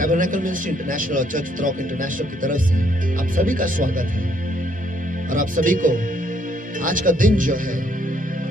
Tabernacle ministry international और church Uttarakhand international की तरफ से आप सभी का स्वागत है और आप सभी को आज का दिन जो है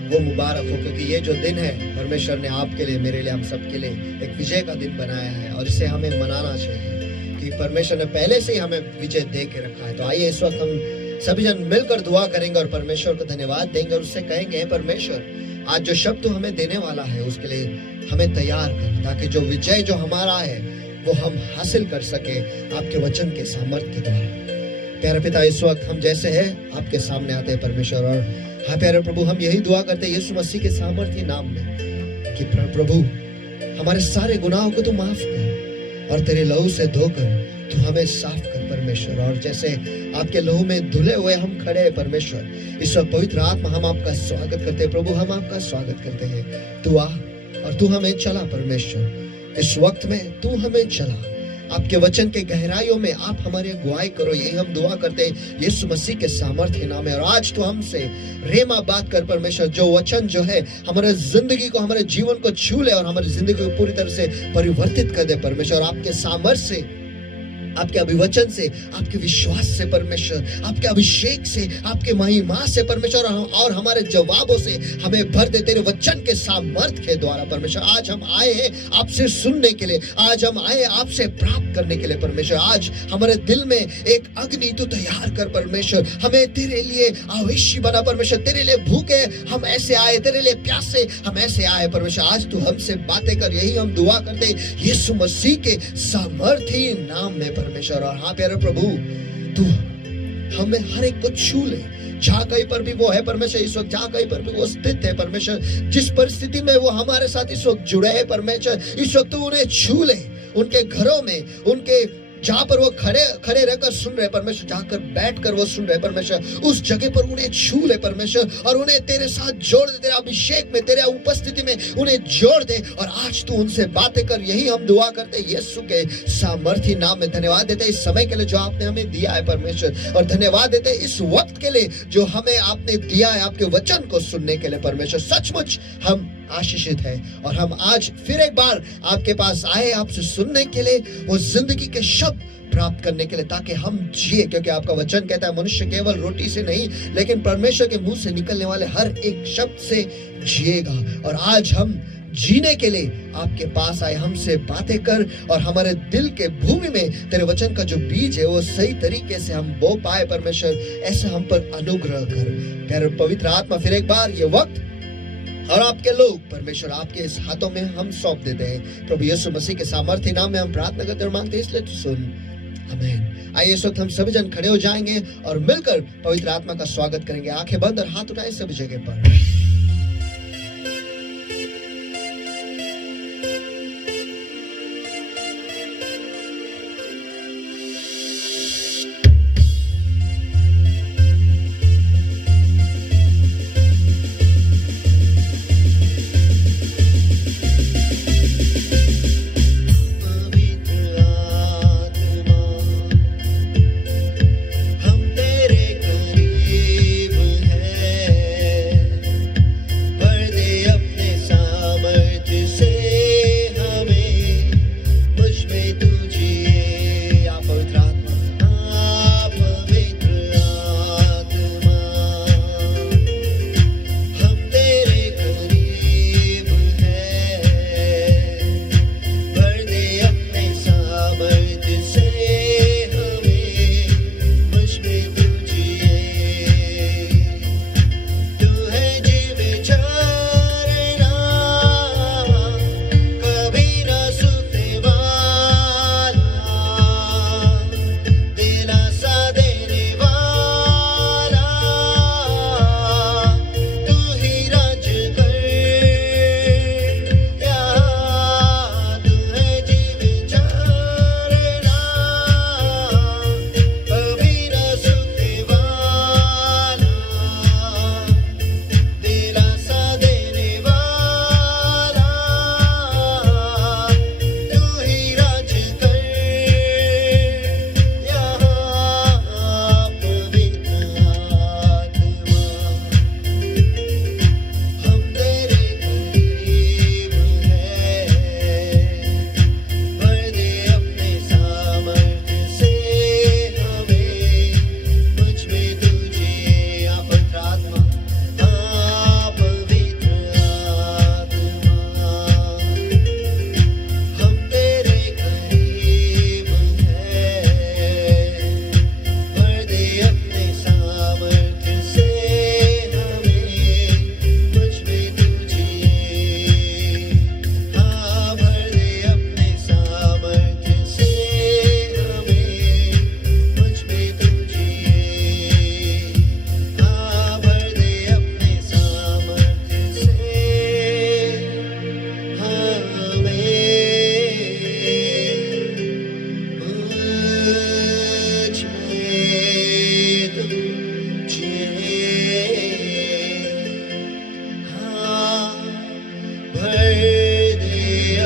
वो मुबारक हो, क्योंकि ये जो दिन है परमेश्वर ने आपके लिए, मेरे लिए, हम सब के लिए एक विजय का दिन बनाया है और इसे हमें मनाना चाहिए कि परमेश्वर ने पहले से ही हमें विजय दे के रखा है। तो आइए इस वक्त हम सभी जन मिलकर दुआ करेंगे और परमेश्वर को धन्यवाद देंगे और उससे कहेंगे, परमेश्वर आज जो शब्द तू हमें देने वाला है उसके लिए हमें तैयार कर, ताकि जो विजय जो हमारा है वो हम हासिल कर सके आपके वचन के सामर्थ्य के द्वारा। प्यारे पिता, इस वक्त हम जैसे हैं आपके सामने आते हैं परमेश्वर, और हाँ प्यारे प्रभु, हम यही दुआ करते हैं यीशु मसीह के सामर्थ्य नाम में कि प्रभु हमारे सारे गुनाहों को तू माफ कर और तेरे लहू से धोकर तू हमें साफ कर परमेश्वर। और जैसे आपके लहू में धुले हुए हम खड़े हैं परमेश्वर, इस वक्त पवित्र आत्मा हम आपका स्वागत करते हैं प्रभु, हम आपका स्वागत करते हैं। तू आ और तू हमें चला परमेश्वर, इस वक्त में तू हमें चला, आपके वचन के गहराइयों में आप हमारी अगुवाई करो, यही हम दुआ करते हैं यीशु मसीह के सामर्थ्य नाम है। और आज तो हमसे रेमा बात कर परमेश्वर, जो वचन जो है हमारे जिंदगी को, हमारे जीवन को छू ले और हमारी जिंदगी को पूरी तरह से परिवर्तित कर दे परमेश्वर। आपके सामर्थ्य से, आपके अभिवचन से, आपके विश्वास से परमेश्वर, आपके अभिषेक से, आपके महिमा से परमेश्वर, और हमारे जवाबों से हमें भर दे तेरे वचन के सामर्थ्य के द्वारा परमेश्वर। आज हम आए हैं आपसे सुनने के लिए, आज हम आए आपसे प्राप्त करने के लिए परमेश्वर। आज हमारे दिल में एक अग्नि तू तैयार कर परमेश्वर, हमें तेरे लिए आवेशी बना परमेश्वर, तेरे लिए भूखे हम ऐसे आए, तेरे लिए प्यासे हम ऐसे आए परमेश्वर। आज तू हमसे बातें कर, यही हम दुआ करते यीशु मसीह के सामर्थ्य नाम में परमेश्वर। और हाँ प्यारे प्रभु, तू हमें हर एक को छू ले, जहाँ कहीं पर भी वो है परमेश्वर, इस वक्त जहाँ कहीं पर भी वो स्थित है परमेश्वर, जिस परिस्थिति में वो हमारे साथ इस वक्त जुड़े हैं परमेश्वर, इस वक्त तू उन्हें छू ले, उनके घरों में, उनके जहाँ पर वो खड़े रहकर सुन रहे परमेश्वर, जहाँ कर बैठ कर वो सुन रहे परमेश्वर, उस जगह पर उन्हें छू ले परमेश्वर और उन्हें तेरे साथ जोड़ दे, तेरे अभिषेक में, तेरे उपस्थिति में उन्हें जोड़ दे। और आज तू उनसे बातें कर, यही हम दुआ करते यीशु के सामर्थ्य नाम में। धन्यवाद देते इस समय के लिए जो आपने हमें दिया है परमेश्वर, और धन्यवाद देते इस वक्त के लिए जो हमें आपने दिया है आपके वचन को सुनने के लिए परमेश्वर। सचमुच हम आशीषित है और हम आज फिर एक बार आपके पास आए आपसे सुनने के लिए, वो जिंदगी के शब्द प्राप्त करने के लिए, ताकि हम जिए, क्योंकि आपका वचन कहता है मनुष्य केवल रोटी से नहीं लेकिन परमेश्वर के मुंह से निकलने वाले हर एक शब्द से जिएगा। और आज हम जीने के लिए आपके पास आए, हमसे बातें कर और हमारे दिल के भूमि में तेरे वचन का जो बीज है वो सही तरीके से हम बो पाए परमेश्वर, ऐसा हम पर अनुग्रह कर। प्यारे पवित्र आत्मा, फिर एक बार ये वक्त और आपके लोग परमेश्वर आपके इस हाथों में हम सौंप देते हैं प्रभु यीशु मसीह के सामर्थ्य नाम में हम प्रार्थना करते और मांगते हैं, इसलिए तू सुन, आमीन। आइए इस वक्त हम सभी जन खड़े हो जाएंगे और मिलकर पवित्र आत्मा का स्वागत करेंगे। आंखें बंद और हाथ उठाए सभी जगह पर।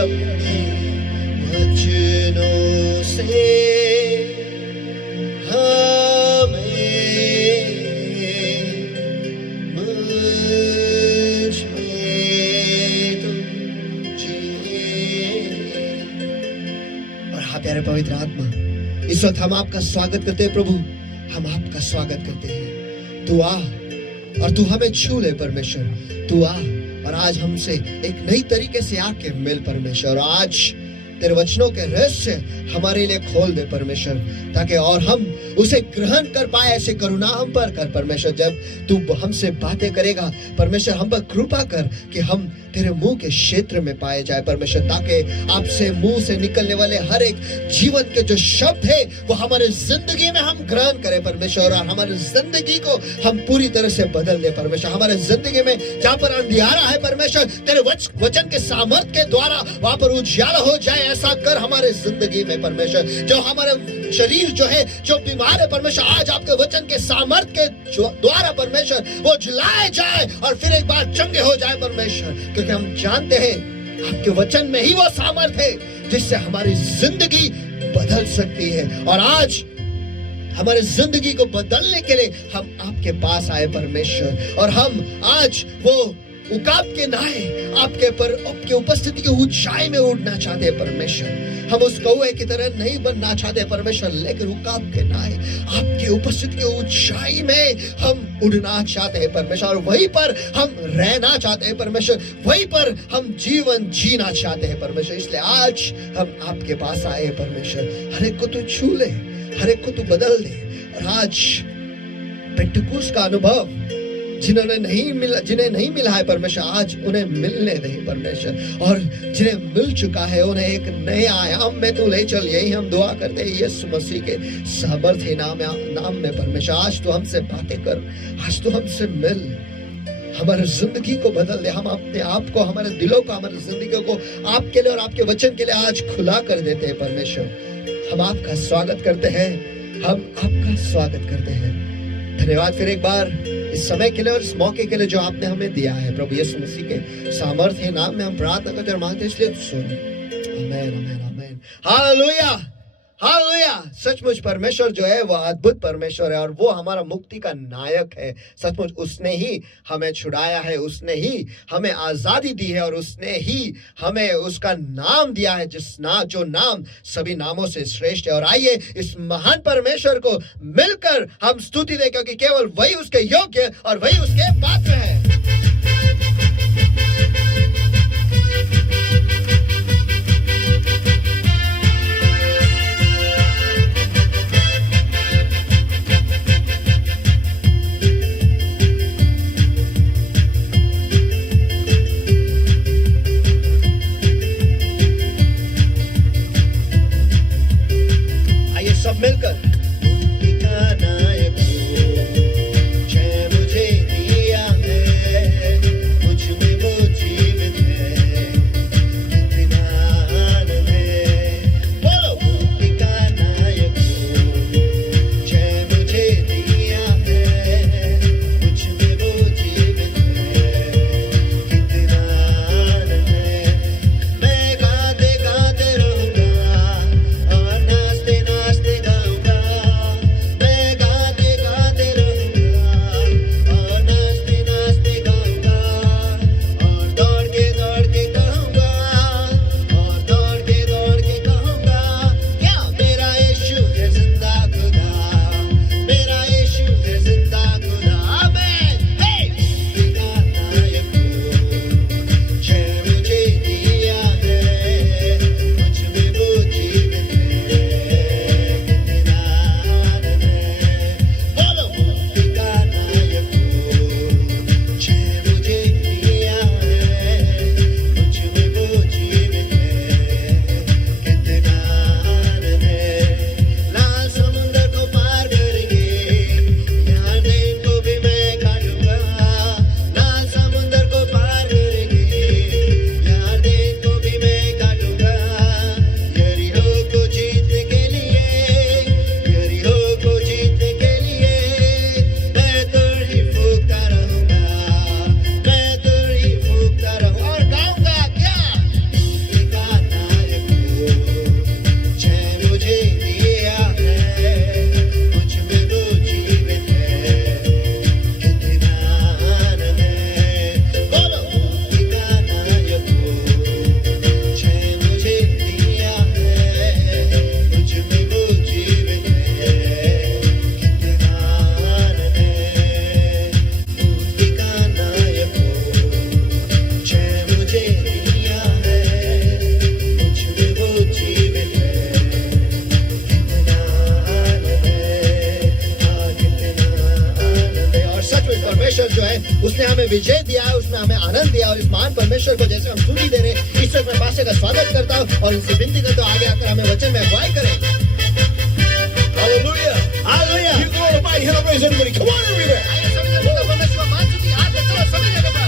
अपने वचनों से हमें मुझ में तुम जिए। और हाँ प्यारे पवित्र आत्मा, इस वक्त हम आपका स्वागत करते हैं प्रभु, हम आपका स्वागत करते हैं। तू आ और तू हमें छू ले परमेश्वर, तू आ और आज हमसे एक नई तरीके से आके मिल परमेश्वर। आज तेरे वचनों के रहस्य हमारे लिए खोल दे परमेश्वर, ताकि और हम उसे ग्रहण कर पाए। ऐसे करुणा हम पर कर परमेश्वर, जब तू हमसे बातें करेगा परमेश्वर हम पर कृपा कर कि हम तेरे मुंह के क्षेत्र में पाए जाए परमेश्वर, ताकि आपसे मुंह से निकलने वाले हर एक जीवन के जो शब्द है वो हमारे जिंदगी में हम ग्रहण करें परमेश्वर, और हमारे जिंदगी को हम पूरी तरह से बदल दे परमेश्वर। हमारे जिंदगी में जहाँ पर अंधियारा है परमेश्वर, तेरे वचन के सामर्थ के द्वारा वहां पर उजाला हो जाए। ऐसा कर हमारे जिंदगी में परमेश्वर। जो हमारे शरीर जो है जो बीमार है परमेश्वर, आज आपके वचन के सामर्थ के द्वारा परमेश्वर वो झुलाए जाए और फिर एक बार चंगे हो जाए परमेश्वर, क्योंकि हम जानते हैं आपके वचन में ही वो सामर्थ है जिससे हमारी जिंदगी बदल सकती है। और आज हमारे जिंदगी को बदलने के लिए हम आपके पास आए परमेश्वर, और हम आज वो उकाब के नाए आपके उपस्थिति की ऊंचाई में उड़ना चाहते हैं परमेश्वर। हम उस कौवे की तरह नहीं बनना चाहते परमेश्वर, लेकिन उकाब के नाए आपकी उपस्थिति की ऊंचाई में हम उड़ना चाहते हैं परमेश्वर, और वहीं पर हम रहना चाहते हैं परमेश्वर, वहीं पर हम जीवन जीना चाहते हैं परमेश्वर। इसलिए आज हम आपके पास आए परमेश्वर। हर एक को तू छू ले, हर एक को तू बदल दे। और आज पेंटिकुस्त का अनुभव जिन्हें नहीं मिला है परमेश्वर, आज उन्हें मिलने दे परमेश्वर, और जिन्हें मिल चुका है उन्हें एक नए आयाम में तू ले चल। यही हम दुआ करते हैं यीशु मसीह के सामर्थ्य नाम में परमेश्वर। आज तू हमसे बातें कर, आज तू हमसे मिल, हमारे जिंदगी को बदल दे। हम अपने आप को, हमारे दिलों को, हमारी जिंदगी को आपके लिए और आपके वचन के लिए आज खुला कर देते हैं परमेश्वर। हम आपका स्वागत करते हैं, हम आपका स्वागत करते हैं। धन्यवाद फिर एक बार इस समय के लिए और इस मौके के लिए जो आपने हमें दिया है प्रभु यीशु मसीह के सामर्थ्य नाम में हम प्रार्थना करते और मांगते हैं, इसलिए सुन। आमीन आमीन आमीन। Hallelujah hallelujah. सचमुच परमेश्वर जो है वो अद्भुत परमेश्वर है, और वो हमारा मुक्ति का नायक है। सचमुच उसने ही हमें छुड़ाया है, उसने ही हमें आजादी दी है, और उसने ही हमें उसका नाम दिया है, जो नाम सभी नामों से श्रेष्ठ है। और आइए इस महान परमेश्वर को मिलकर हम स्तुति दें, क्योंकि केवल वही उसके योग्य और वही उसके पात्र है। मिलकर मुक्ति का नायक जय मुझे दिया है, विजय दिया है, उसने हमें आनंद दिया, और इस महान परमेश्वर को जैसे हम स्तुति दे रहे हैं, इस वक्त मैं पास्टर का स्वागत करता हूँ और उनसे विनती करता हूँ आगे आकर हमें वचन में अगुवाई करें। Hallelujah. Hallelujah. Give the Lord a mighty hand of praise, everybody. Come on, everywhere. आइए सभी जन को परमेश्वर मान स्तुति हाथ में चलो सभी जगह पर।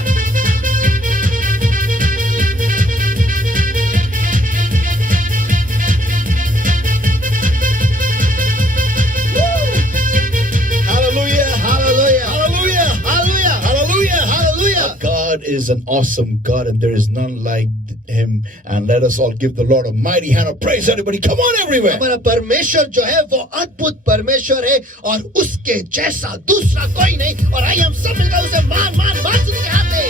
Hallelujah. Hallelujah, Hallelujah. Hallelujah, Hallelujah. Hallelujah. God is an awesome God, and there is none like him. And let us all give the Lord a mighty hand of praise, everybody. Come on, everywhere. हमारा परमेश्वर जो है वो अद्भुत परमेश्वर है और उसके जैसा दूसरा कोई नहीं। और आइए हम सब मिलकर उसे मान मान मान स्तुति के हाथ दें।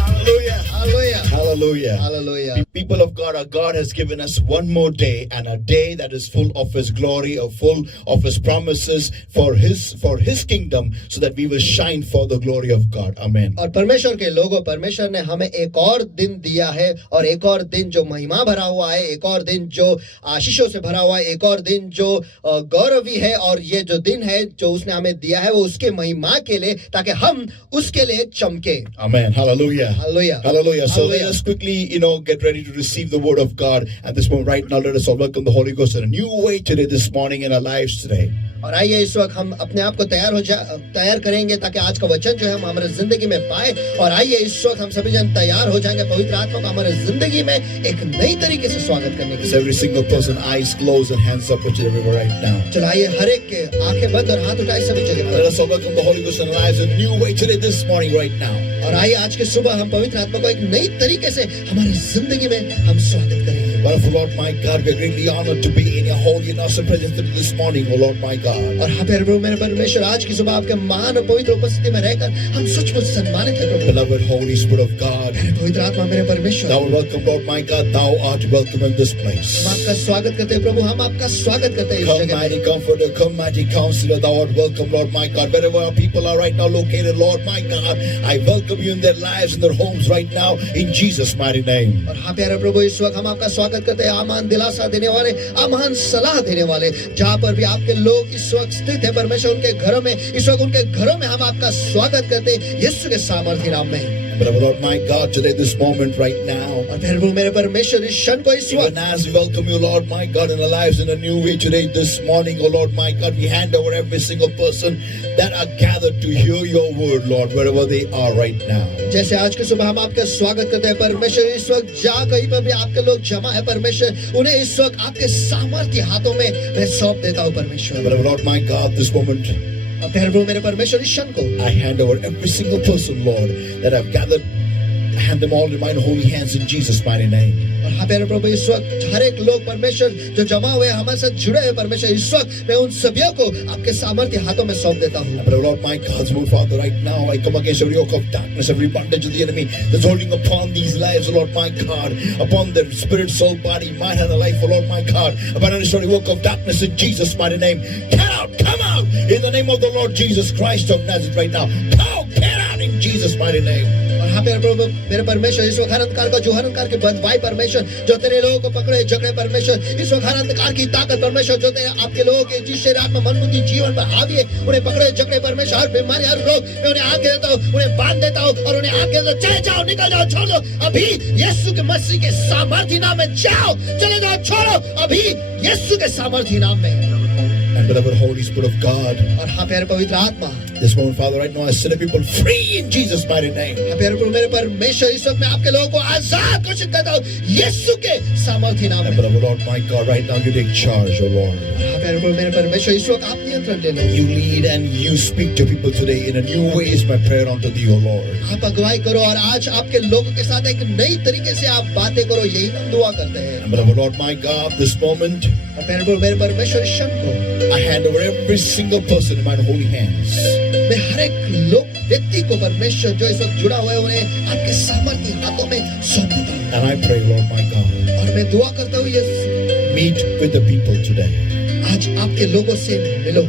Hallelujah. Hallelujah, Hallelujah. Hallelujah. People of God, our God has given us one more day, and a day that is full of His glory, or full of His promises for His kingdom, so that we will shine for the glory of God. Amen. और परमेश्वर के लोगों, परमेश्वर ने हमें एक और दिन दिया है, और एक और दिन जो महिमा भरा हुआ है, एक और दिन जो आशीषों से भरा हुआ है, एक और दिन जो गौरवी है। और ये जो दिन है जो उसने हमें दिया है वो उसके महिमा के लिए, ताकि हम उसके लिए चमके। Amen. Hallelujah. Hallelujah, Hallelujah. So let hallelujah. us quickly, get ready to receive the word of God. At this moment, right now, let us all welcome the Holy Ghost in a new way today, this morning, in our lives today. और आइए इस वक्त हम अपने आप को तैयार करेंगे ताकि आज का वचन जो है हम हमारे जिंदगी में पाए। और आइए इस वक्त हम सभी जन तैयार हो जाएंगे पवित्र आत्मा को हमारे जिंदगी में एक नई तरीके से स्वागत करने के It's लिए। every single person, eyes closed and hands up, which is everywhere right now. चलो आइए हर एक के आंखें बंद और हाथ उठाए सभी जगह Let पर। us all welcome the Holy Ghost in our lives in a new way today, this morning, right now. और आइए आज के सुबह हम पवित्र आत्मा को एक नई तरीके से हमारी जिंदगी में हम स्वागत करेंगे। Wonderful Lord, my God, we are greatly honored to be in your holy and awesome presence this morning, O Lord, my God. और हाँ प्यारे प्रभु मेरे परमेश्वर, आज की सुबह आपके महान और पवित्र उपस्थिति में रहकर हम सचमुच सम्मानित हैं प्रभु। Beloved Holy Spirit of God, मेरे पवित्र आत्मा मेरे परमेश्वर, thou art welcome, Lord, my God, thou art welcome in this place. हम आपका स्वागत करते हैं प्रभु, हम आपका स्वागत करते हैं इस Come, जगह में। mighty comforter, come, mighty counselor, thou art welcome, Lord, my God. Wherever our people are right now located, Lord, my God, I welcome you in their lives, in their homes right now, in Jesus' mighty name. और हाँ प्यारे प्रभु, इस वक्त हम आपका स्वागत करते हैं, आमान दिलासा देने वाले, आमान सलाह देने वाले, जहाँ पर भी आपके लोग इस वक्त स्थित है परमेश्वर, उनके घरों में, इस वक्त उनके घरों में हम आपका स्वागत करते हैं यीशु के सामर्थ्य नाम में। But Lord, my God, today, this moment, right now, और फिर वो मेरे परमेश्वर इस क्षण को इस even वक्त as we welcome you, Lord, my God, in our lives in a new way today, this morning, oh Lord, my God, we hand over every single person that are gathered to hear your word, Lord, wherever they are right now. जैसे आज की सुबह हम आपका स्वागत करते हैं परमेश्वर, इस वक्त जहाँ कहीं पर भी आपके लोग जमा है परमेश्वर, उन्हें इस वक्त आपके सामर्थ्य हाथों में मैं सौंप देता हूँ परमेश्वर। But Lord, my God, this moment, और फिर वो मेरे परमेश्वर इस क्षण को I hand over every single person, Lord, that have gathered. I hand them all in my holy hands in Jesus' mighty name. और हाँ प्यारे प्रभु, इस वक्त हर एक लोग परमेश्वर जो जमा हुए हमारे साथ जुड़े हुए परमेश्वर, इस वक्त मैं उन सभी को आपके सामर्थ्य हाथों में सौंप देता हूँ। But Lord, my God's Lord Father, right now I come against every yoke of darkness, every bondage of the enemy that's holding upon these lives, oh Lord, my God, upon their spirit, soul, body, mind, and life, oh Lord, my God, upon every yoke of darkness in Jesus' mighty name. Get out, come out in the name of the Lord Jesus Christ of Nazareth right now. Get out in Jesus' mighty name. और हाँ प्यारे प्रभु मेरे परमेश्वर, इस वक्त हर अंधकार का जो हर अंधकार के बंधवाई परमेश्वर, जो तेरे लोगों को पकड़े झगड़े परमेश्वर, इस वक्त हर अंधकार की ताकत परमेश्वर जो तेरे आपके लोगों के जिस शरीर आत्मा मन बुद्धि जीवन पर हावी है, उन्हें पकड़े झगड़े परमेश्वर, हर बीमारी हर रोग मैं उन्हें आगे देता हूँ, उन्हें बांध देता हूँ और उन्हें आगे देता हूँ। चले जाओ, निकल जाओ, छोड़ दो अभी यीशु के मसीह के सामर्थ्य नाम में, जाओ चले जाओ, छोड़ो अभी यीशु के सामर्थ्य नाम में। And beloved Holy Spirit of God, और हाँ प्यारे पवित्र आत्मा, this moment, Father, right now I set the people free in Jesus' mighty name. हाँ प्यारे प्रभु मेरे परमेश्वर, इस वक्त मैं आपके लोगों को आजाद घोषित करता हूँ यीशु के सामर्थ्य नाम And में। beloved Lord, my God, right now you take charge, oh Lord. हाँ प्यारे प्रभु मेरे परमेश्वर, इस वक्त आप नियंत्रण ले लो। You lead and you speak to people today in a new way is my prayer unto thee, oh Lord. आप अगुवाई करो और आज आपके लोगों के साथ एक नई तरीके से आप बातें करो, यही हम दुआ करते हैं। And beloved Lord, my God, this moment और प्यारे प्रभु मेरे परमेश्वर, इस क्षण को I hand over every single person in my holy hands. मैं हर एक लोग व्यक्ति को परमेश्वर जो इस वक्त जुड़ा हुआ है उन्हें आपके सामर्थ्य हाथों में सौंप देता हूँ। And I pray, Lord, my God, और मैं दुआ करता हूँ यीशु, meet with the people today. आज आपके लोगों से मिलो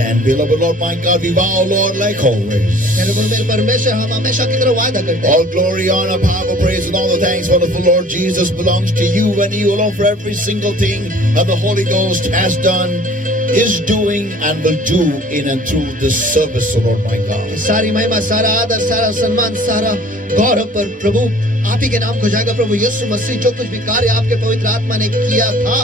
And beloved Lord my God, we vow, Lord, like always. मेरे प्रभु मेरे परमेश्वर, हम हमेशा की तरह वादा करते हैं All glory, honor, power, praise, and all the thanks, wonderful Lord Jesus, belongs to you and you alone for every single thing that the Holy Ghost has done, is doing, and will do in and through this service, O Lord my God. सारी महिमा, सारा आदर, सारा सम्मान, सारा गौरव पर प्रभु आप ही के नाम को जाएगा। प्रभु यीशु मसीह जो कुछ भी कार्य आपके पवित्र आत्मा ने किया था,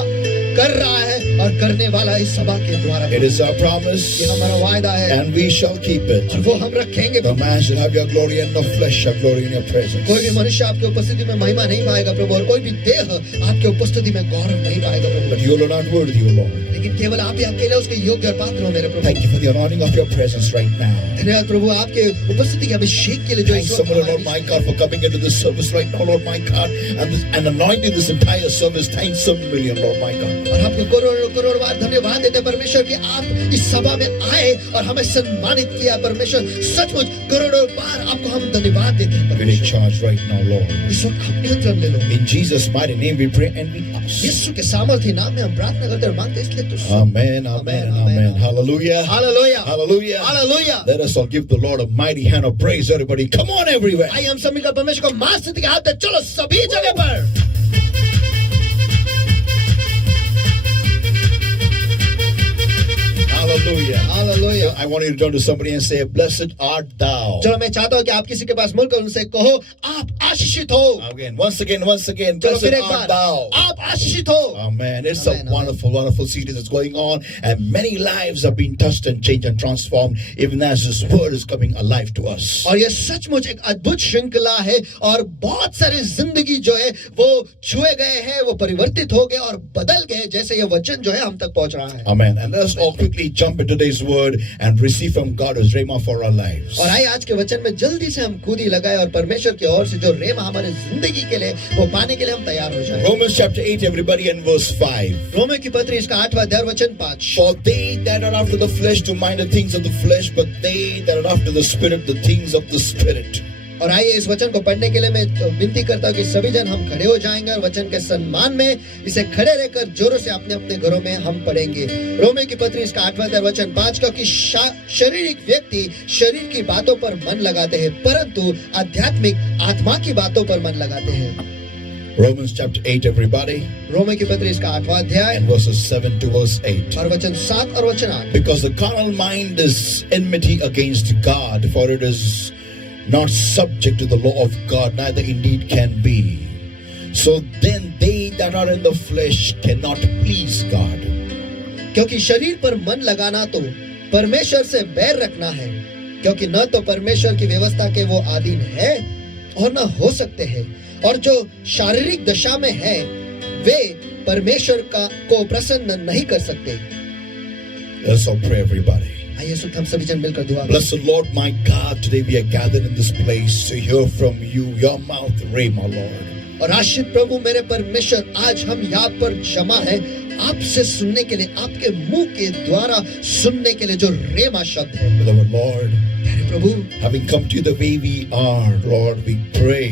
कर रहा है और करने वाला इस सभा के द्वारा। It is our promise, ये हमारा वायदा है and we shall keep it. और वो हम रखेंगे। No man shall have your glory, and no flesh shall glory in your presence. कोई भी मनुष्य आपके उपस्थिति में महिमा नहीं पाएगा प्रभु, और कोई भी देह आपके उपस्थिति में गौरव नहीं पाएगा प्रभु। But you are not worthy, O Lord. लेकिन केवल आप ही अकेले उसके योग्य और पात्र हो मेरे प्रभु। Thank you for the anointing of your presence right now. धन्यवाद प्रभु आपके उपस्थिति के अभिषेक के लिए जो Thank you, Lord my God, for coming into this service right now, Lord my God, and anointing this entire service. Thanks a million, Lord my God. और आपको करोड़ करोड़ बार धन्यवाद देते परमेश्वर कि आप इस सभा में आए और हमें सम्मानित किया परमेश्वर। सचमुच करोड़ों बार आपको हम धन्यवाद देते हैं Take परमेश्वर। charge right now, Lord. इस वक्त आप नियंत्रण ले लो। In Jesus' mighty name we pray and we ask. यीशु के सामर्थ्य नाम में हम प्रार्थना करते और मांगते हैं, इसलिए तो Amen, amen, amen. Hallelujah. Hallelujah Hallelujah. Hallelujah. Let us all give the Lord a mighty hand of praise, everybody. Come on, everywhere. आइए हम सब मिलकर परमेश्वर को महान स्तुति के हाथ में, चलो सभी जगह पर। Hallelujah. Hallelujah. I want you to turn to somebody and say, Blessed art thou. चलो मैं चाहता हूँ कि आप किसी के पास मुड़कर उनसे कहो, आप आशीषित हो। Again, once again. चलो Blessed फिर एक art बार, thou. आप आशीषित हो। Amen. It's Amen, a wonderful, wonderful series that's going on, and many lives have been touched and changed and transformed, even as this word is coming alive to us. और ये सचमुच एक अद्भुत श्रृंखला है और बहुत सारी जिंदगी जो है वो छुए गए हैं, वो परिवर्तित हो गए और बदल गए, जैसे ये वचन जो है हम तक पहुंच रहा है। Amen. And let us all quickly jump into today's word and receive from God as Rhema for our lives. और आइए आज के वचन में जल्दी से हम कूदी लगाए और परमेश्वर की ओर से जो रेमा हमारे जिंदगी के लिए वो पाने के लिए हम तैयार हो जाए। Romans chapter 8, everybody, and verse 5. Romeo की पत्री इसका 8वां अध्याय वचन 5। For they that are after the flesh do mind the things of the flesh, but they that are after the spirit, the things of the spirit. और आइए इस वचन को पढ़ने के लिए मैं विनती करता हूँ कि सभी जन हम खड़े हो जाएंगे और वचन के सम्मान में इसे खड़े रहकर जोरों से अपने अपने घरों में हम पढ़ेंगे। रोमियो की पत्री इसका 8वां अध्याय वचन 5, क्योंकि शारीरिक व्यक्ति शरीर की बातों पर मन लगाते हैं, परंतु आध्यात्मिक आत्मा की बातों पर मन लगाते हैं। Romans chapter 8, everybody, रोमियो की पत्री इसका 8वां अध्याय and verses 7 to verse 8. और वचन 7 और वचन 8। Because the carnal mind is enmity against God, for it is not subject to the law of God, neither indeed can be. So then they that are in the flesh cannot please God. क्योंकि शरीर पर मन लगाना तो परमेश्वर से बैर रखना है, क्योंकि न तो परमेश्वर की व्यवस्था के वो अधीन है और न हो सकते हैं, और जो शारीरिक दशा में है वे परमेश्वर को प्रसन्न नहीं कर सकते। Let's all pray, everybody. आइए सुख हम सभी जन मिलकर दुआ करें। Blessed Lord my God, today we are gathered in this place to hear from you, your mouth, Rhema, Lord. और आशीष प्रभु मेरे परमेश्वर, आज हम यहाँ पर जमा है आपसे सुनने के लिए, आपके मुंह के द्वारा सुनने के लिए जो रेमा शब्द है। Beloved Lord, प्यारे प्रभु, having come to you the way we are, Lord, we pray,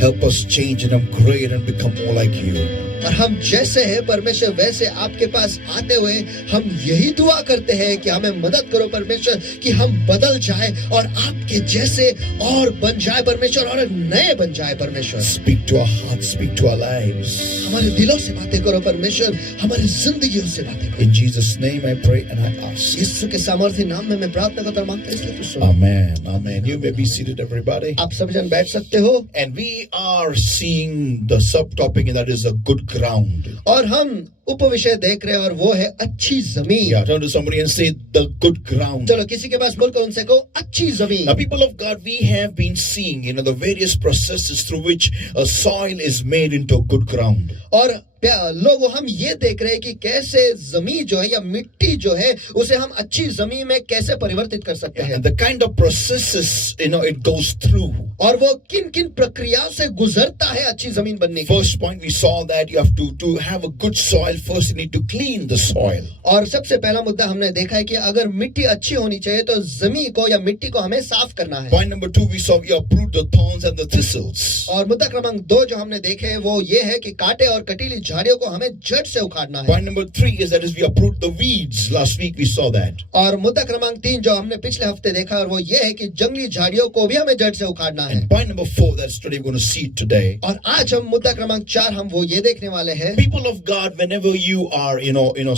help us change and upgrade and become more like you. और हम जैसे हैं परमेश्वर वैसे आपके पास आते हुए हम यही दुआ करते हैं कि हमें मदद करो परमेश्वर, कि हम बदल जाए और आपके जैसे और बन जाए परमेश्वर, और नए बन जाए परमेश्वर। Speak to our hearts, speak to our lives. हमारे दिलों से बातें करो परमेश्वर, हमारी जिंदगियों से बातें करो। In Jesus' name I pray and I ask. यीशु के सामर्थ्य नाम में मैं प्रार्थना करता और मांगता हूं, इसलिए तू सुन। Amen, amen. You may be seated, everybody. आप सब जन बैठ सकते हो। And we are seeing the subtopic, and that is a good ground. और हम उपविषय देख रहे हैं और वो है अच्छी जमीन। Yeah, turn to somebody and say the good ground. चलो किसी के पास बोलकर उनसे कहो अच्छी जमीन। Now, people of God, we have been seeing, the various processes through which a soil is made into a good ground. और लोगों हम ये देख रहे हैं कि कैसे जमीन जो है या मिट्टी जो है उसे हम अच्छी जमीन में कैसे परिवर्तित कर सकते हैं। And the kind of processes, it goes through. और वो किन किन प्रक्रियाओं से गुजरता है अच्छी जमीन बनने के लिए। First point, we saw that you have to have a good soil soil, first you need to clean the soil. और सबसे पहला मुद्दा हमने देखा है कि अगर मिट्टी अच्छी होनी चाहिए तो जमीन को या मिट्टी को हमें साफ करना है। Point number 2, we saw we uproot the thorns and the thistles. और मुद्दा क्रमांक 2 जो हमने देखे हैं वो ये है कि कांटे और कटीली झाड़ियों को हमें जड़ से उखाड़ना है। Point number 3 is that is we uproot the weeds. Last week we saw that. और मुद्दा क्रमांक 3 जो हमने पिछले हफ्ते देखा और वो ये है कि जंगली झाड़ियों को भी हमें जड़ से उखाड़ना है। And point number 4, that's today we're going to see today. और आज हम मुद्दा क्रमांक 4 हम वो ये देखने वाले हैं। People of God, whenever you are,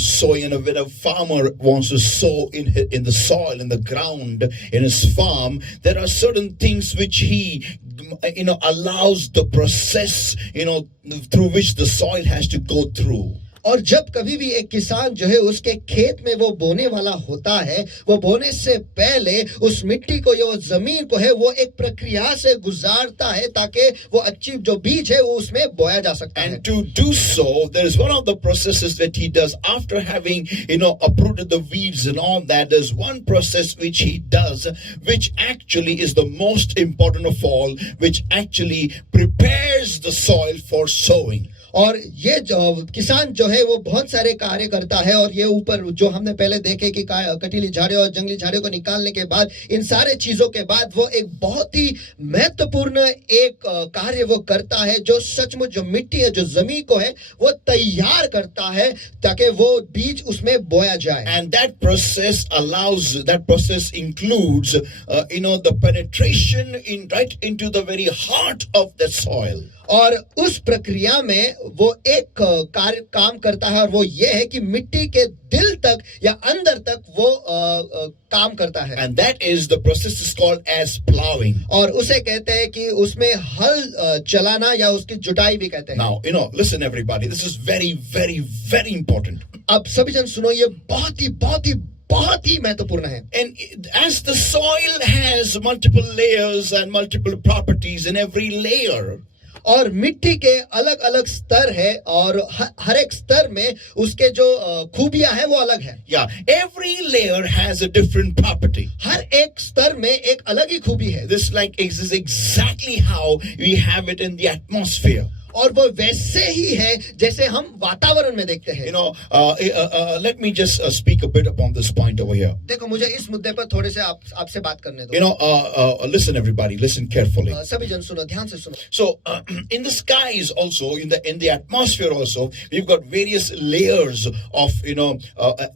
sowing, when a farmer wants to sow in the soil, in the ground, in his farm, there are certain things which he, allows the process, through which the soil has to go through. और जब कभी भी एक किसान जो है उसके खेत में वो बोने वाला होता है, वो बोने से पहले उस मिट्टी को या जमीन को है वो एक प्रक्रिया से गुजारता है ताकि वो अच्छी जो बीज है वो उसमें बोया जा सकता है। And to do so, there is one of the processes that he does after having, uprooted the weeds and all that. There's one process which he does, which actually is the most important of all, which actually prepares the soil for sowing. और ये जो किसान जो है वो बहुत सारे कार्य करता है और ये ऊपर जो हमने पहले देखे कि कटीली झाड़ियों और जंगली झाड़ियों को निकालने के बाद इन सारे चीजों के बाद वो एक बहुत ही महत्वपूर्ण एक कार्य वो करता है जो सचमुच जो मिट्टी है जो जमीन को है वो तैयार करता है ताकि वो बीज उसमें बोया जाए। And that process includes the penetration right into the very heart of the soil. और उस प्रक्रिया में वो एक काम करता है और वो ये है कि मिट्टी के दिल तक या अंदर तक वो काम करता है। And that is the process is called as plowing. और उसे कहते हैं कि उसमें हल चलाना या उसकी जुताई भी कहते हैं। Now, listen everybody, this is very, very, very important. अब सभी जन सुनो, ये बहुत ही महत्वपूर्ण है। And as the soil has multiple layers and multiple properties in every layer, और मिट्टी के अलग अलग स्तर है और हर एक स्तर में उसके जो खूबियां हैं वो अलग है। Yeah, every layer has a different property. हर एक स्तर में एक अलग ही खूबी है। This is exactly how we have it in the atmosphere. और वो वैसे ही है जैसे हम वातावरण में देखते हैं। Let me just speak a bit upon this point over here. देखो मुझे इस मुद्दे पर थोड़े से आपसे बात करने दो। Listen everybody, listen carefully. सभी जन सुनो, ध्यान से सुनो। So in the skies also, in the atmosphere also, we've got various layers of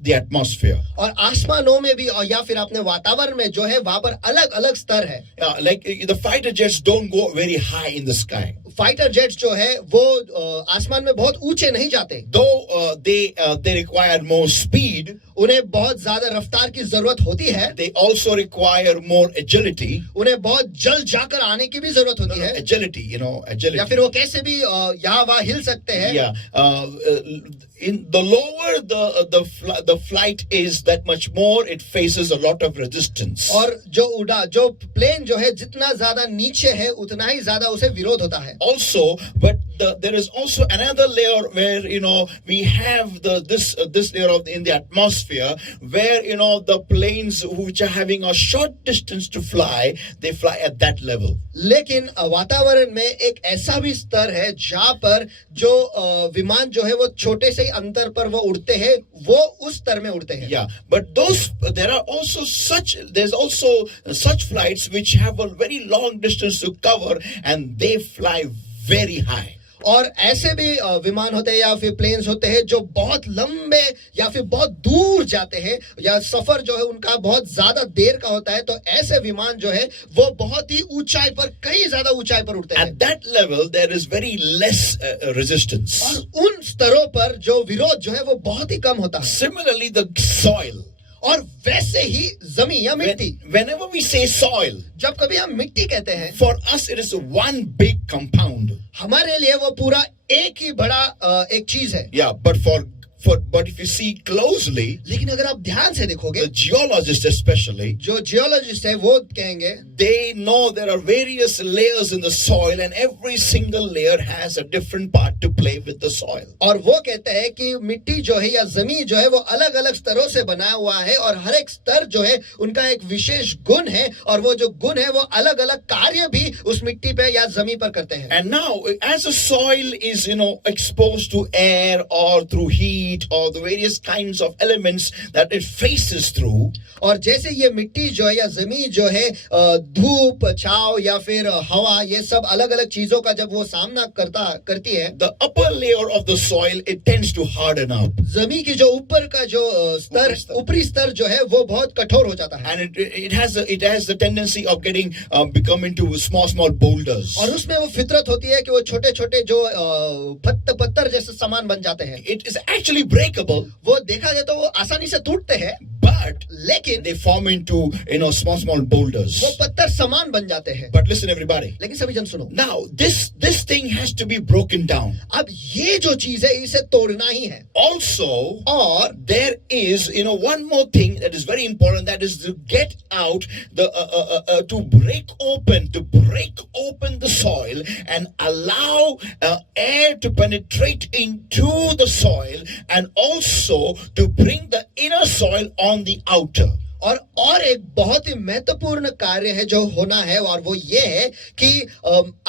the atmosphere. और आसमानों में भी या फिर अपने वातावरण में जो है वहां पर अलग अलग स्तर है। Like the fighter jets don't go very high in the sky. Fighter jets जो है वो आसमान में बहुत ऊंचे नहीं जाते। Though they require more speed, उन्हें बहुत ज्यादा रफ्तार की जरूरत होती है। They also require more agility. उन्हें बहुत जल्द जाकर आने की भी जरूरत होती है। Agility, agility. या फिर वो कैसे भी यहाँ वहाँ हिल सकते हैं। Yeah. In the lower the flight is, that much more it faces a lot of resistance. और जो प्लेन जो है जितना ज्यादा नीचे है उतना ही ज्यादा उसे विरोध होता है। Also, but there is also another layer where we have this layer in the atmosphere where the planes which are having a short distance to fly, they fly at that level. लेकिन वातावरण में एक ऐसा भी स्तर है जहाँ पर जो विमान जो है वो छोटे से अंतर पर वो उड़ते हैं, वो उस स्तर में उड़ते हैं। Yeah, but there's also such flights which have a very long distance to cover and they fly very high. और ऐसे भी विमान होते हैं या फिर प्लेन्स होते हैं जो बहुत लंबे या फिर बहुत दूर जाते हैं या सफर जो है उनका बहुत ज्यादा देर का होता है, तो ऐसे विमान जो है वो बहुत ही ऊंचाई पर कई ज्यादा ऊंचाई पर उड़ते हैं। At that level there is very less resistance. और उन स्तरों पर जो विरोध जो है वो बहुत ही कम होता है। Similarly the soil. और वैसे ही जमीन या मिट्टी, whenever we say soil, जब कभी हम मिट्टी कहते हैं, for us it is one big compound. हमारे लिए वो पूरा एक ही बड़ा एक चीज है। Yeah, but But if you see closely, लेकिन अगर आप ध्यान से देखोगे, the geologists especially, जो जियोलॉजिस्ट है वो कहेंगे they know there are various layers in the soil and every single layer has a different part to play with the soil. और वो कहते हैं कि मिट्टी जो है या जमीन जो है वो अलग अलग स्तरों से बना हुआ है और हर एक स्तर जो है उनका एक विशेष गुण है और वो जो गुण है वो अलग अलग कार्य भी उस मिट्टी पे या जमीन पर करते हैं. And now, as the soil is, exposed to air or through heat or the various kinds of elements that it faces through, और जैसे ये मिट्टी जो है या जमीन जो है धूप, छाव या फिर हवा, ये सब अलग अलग चीजों का जब वो सामना करती है, the upper layer of the soil, it tends to harden up. जमीन की जो ऊपर का जो स्तर, ऊपरी स्तर जो है वो बहुत कठोर हो जाता है. And it has the tendency of getting become into small boulders. और उसमें वो फितरत होती है कि वो छोटे छोटे जो पत्थर जैसे सामान बन जाते हैं. It is actually breakable. वो देखा जाए तो वो आसानी से टूटते हैं, But लेकिन they form into small boulders. वो पत्थर समान बन जाते हैं. But listen, everybody. लेकिन सभी जन सुनो, Now this thing has to be broken down. अब ये जो चीज है इसे तोड़ना ही है. Also, और there is one more thing that is very important, that is to get out to break open the soil and allow air to penetrate into the soil and also to bring the inner soil on the outer. और एक बहुत ही महत्वपूर्ण कार्य है जो होना है और वो ये है कि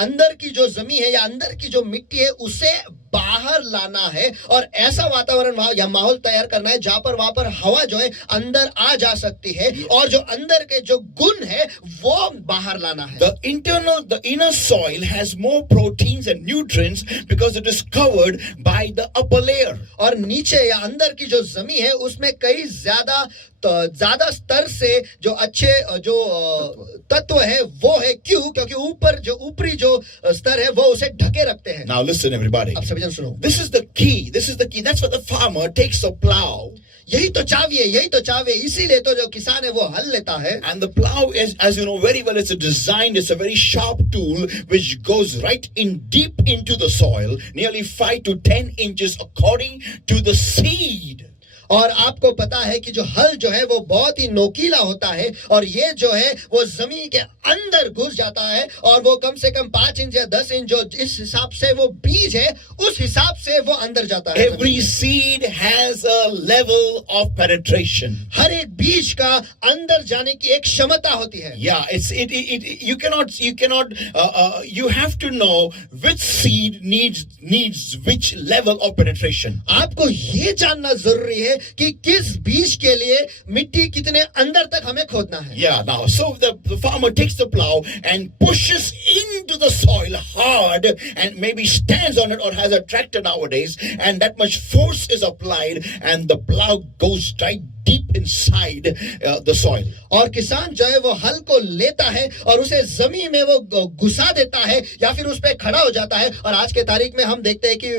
अंदर की जो जमीन है या अंदर की जो मिट्टी है उसे बाहर लाना है और ऐसा वातावरण या माहौल तैयार करना है जहां पर वहां पर हवा जो है अंदर आ जा सकती है और जो अंदर के जो गुण है वो बाहर लाना है. The inner soil has more proteins and nutrients because it is covered by the upper layer. और नीचे या अंदर की जो जमीन है उसमें कई ज्यादा स्तर से जो अच्छे जो तत्व है वो है. क्यों? क्योंकि ऊपर जो ऊपरी जो स्तर है वो उसे ढके रखते हैं. Now listen, everybody. अब सभी जन सुनो, This is the key. That's what the farmer takes a plow. यही तो चावी है. इसीलिए तो जो किसान है वो हल लेता है. And the plow is, as you know very well, it's a very sharp tool which goes right in deep into the soil, nearly 5 to 10 inches according to the seed. और आपको पता है कि जो हल जो है वो बहुत ही नोकीला होता है और ये जो है वो जमीन के अंदर घुस जाता है और वो कम से कम 5 इंच या 10 इंच जो इस हिसाब से वो बीज है उस हिसाब से वो अंदर जाता है. Every seed has a level of penetration. हर एक बीज का अंदर जाने की एक क्षमता होती है. Yeah, you cannot you have to know which seed needs which level of penetration. आपको ये जानना जरूरी है कि किस बीज के लिए मिट्टी कितने अंदर तक हमें खोदना है. Yeah, now so the farmer takes the plow and pushes into the soil hard and maybe stands on it or has a tractor nowadays, and that much force is applied and the plow goes right deep inside the soil. और किसान जो है वो हल को लेता है और उसे जमीन में वो घुसा देता है या फिर उस पे खड़ा हो जाता है. और आज के तारीख में हम देखते हैं कि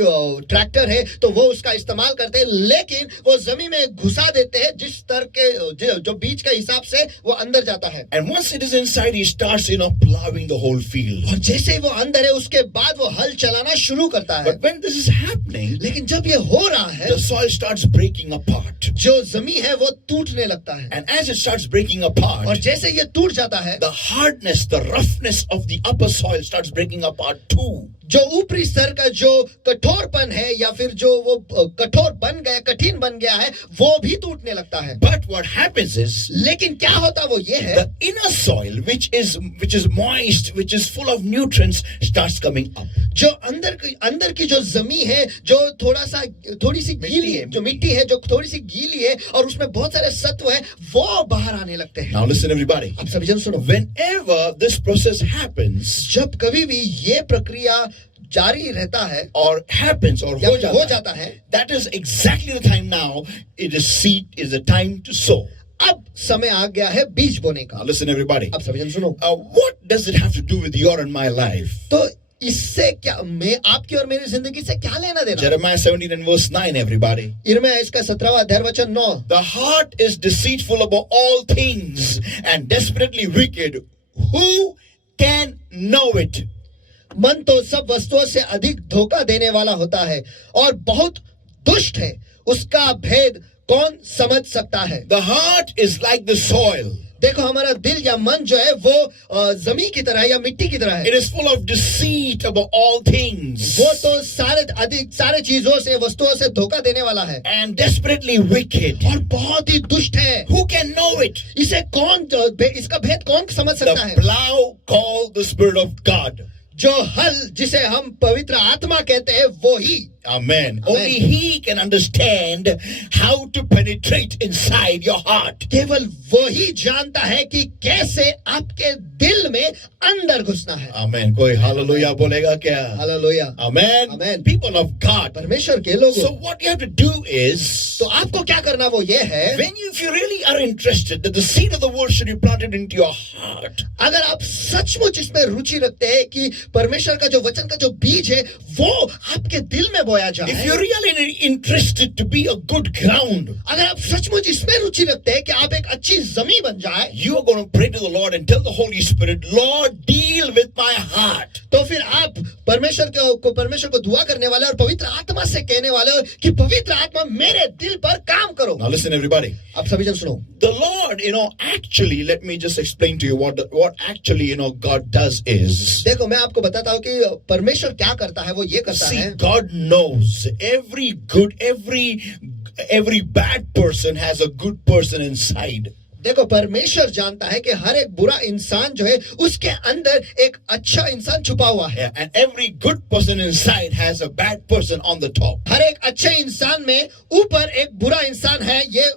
ट्रैक्टर है तो वो उसका इस्तेमाल करते हैं, लेकिन वो जमीन में घुसा देते हैं जिस स्तर के जो बीज के हिसाब से वो अंदर जाता है. And once it is inside, he starts plowing the whole field. और जैसे ही वो अंदर है उसके बाद वो हल चलाना शुरू करता है. But when this is happening, लेकिन जब ये हो रहा है the soil starts breaking apart. जो जमीन है वो टूटने लगता है. And as it starts breaking apart, और जैसे ये टूट जाता है the hardness, the roughness of the upper soil starts breaking apart too. जो ऊपरी स्तर का जो कठोरपन है या फिर जो वो कठोर बन गया, कठिन बन गया है, वो भी टूटने लगता है. But what happens is, लेकिन क्या होता वो ये है, the inner soil which is moist, which is full of nutrients, starts coming up. जो अंदर की जो जमीन है जो थोड़ी सी गीली है, जो मिट्टी है जो थोड़ी सी गीली है और उसमें बहुत सारे सत्व है वो बाहर आने लगते हैं. Now listen, everybody. अब सभी जन सुनो, whenever this process happens, जब कभी भी ये प्रक्रिया जारी रहता है or happens or हो जाता है, that is exactly the time now. It is the time to sow. अब समय आ गया है बीज बोने का. Now listen, everybody. अब सभी जन सुनो, what does it have to do with your and my life? तो इससे क्या, मैं आपकी और मेरी जिंदगी से क्या लेना देना? Jeremiah 17 and verse 9, everybody. यिर्मयाह इसका 17वां अध्याय वचन 9. The heart is deceitful above all things and desperately wicked. Who can know it? मन तो सब वस्तुओं से अधिक धोखा देने वाला होता है और बहुत दुष्ट है, उसका भेद कौन समझ सकता है? The heart is like the soil. देखो हमारा दिल या मन जो है वो जमीन की तरह है या मिट्टी की तरह It है. is full of deceit about all things. वो तो सारे चीजों से, वस्तुओं से धोखा देने वाला है And desperately wicked. और बहुत ही दुष्ट है. Who can know it? इसे कौन इसका भेद कौन समझ सकता The है? plow called the Spirit of God. जो हल जिसे हम पवित्र आत्मा कहते हैं वो ही. Amen. Only He can understand how to penetrate inside your heart. केवल वो ही जानता है कि कैसे आपके दिल में अंदर घुसना है. Amen. कोई hallelujah बोलेगा क्या? Hallelujah. Amen. Amen. People of God. परमेश्वर के लोगों. So what you have to do is, तो आपको क्या करना वो ये है, if you really are interested that the seed of the word should be planted into your heart, अगर आप सचमुच इसमें रुचि रखते हैं कि परमेश्वर का जो वचन का जो बीज है वो आपके दिल में बोया जाए. if you're really interested to be a good ground, अगर आप सचमुच इसमें रुचि रखते हैं कि आप एक अच्छी जमीन बन जाए, you are going to pray to the Lord and tell the Holy Spirit, Lord, deal with my heart. तो फिर आप परमेश्वर को दुआ करने वाले और पवित्र आत्मा से कहने वाले हो कि पवित्र आत्मा मेरे दिल पर काम करो. Now listen everybody. आप सभी जन सुनो. The Lord, actually, let me just explain to you what actually, God does is, देखो मैं आपको बताता हूँ कि परमेश्वर क्या करता है. वो ये करता see, है, God knows every bad person has a good person inside. देखो परमेश्वर जानता है कि हर एक बुरा इंसान जो है उसके अंदर एक अच्छा इंसान छुपा हुआ है. Yeah, and every good person inside has a bad person on the top. हर एक अच्छे इंसान में ऊपर एक बुरा इंसान है. ये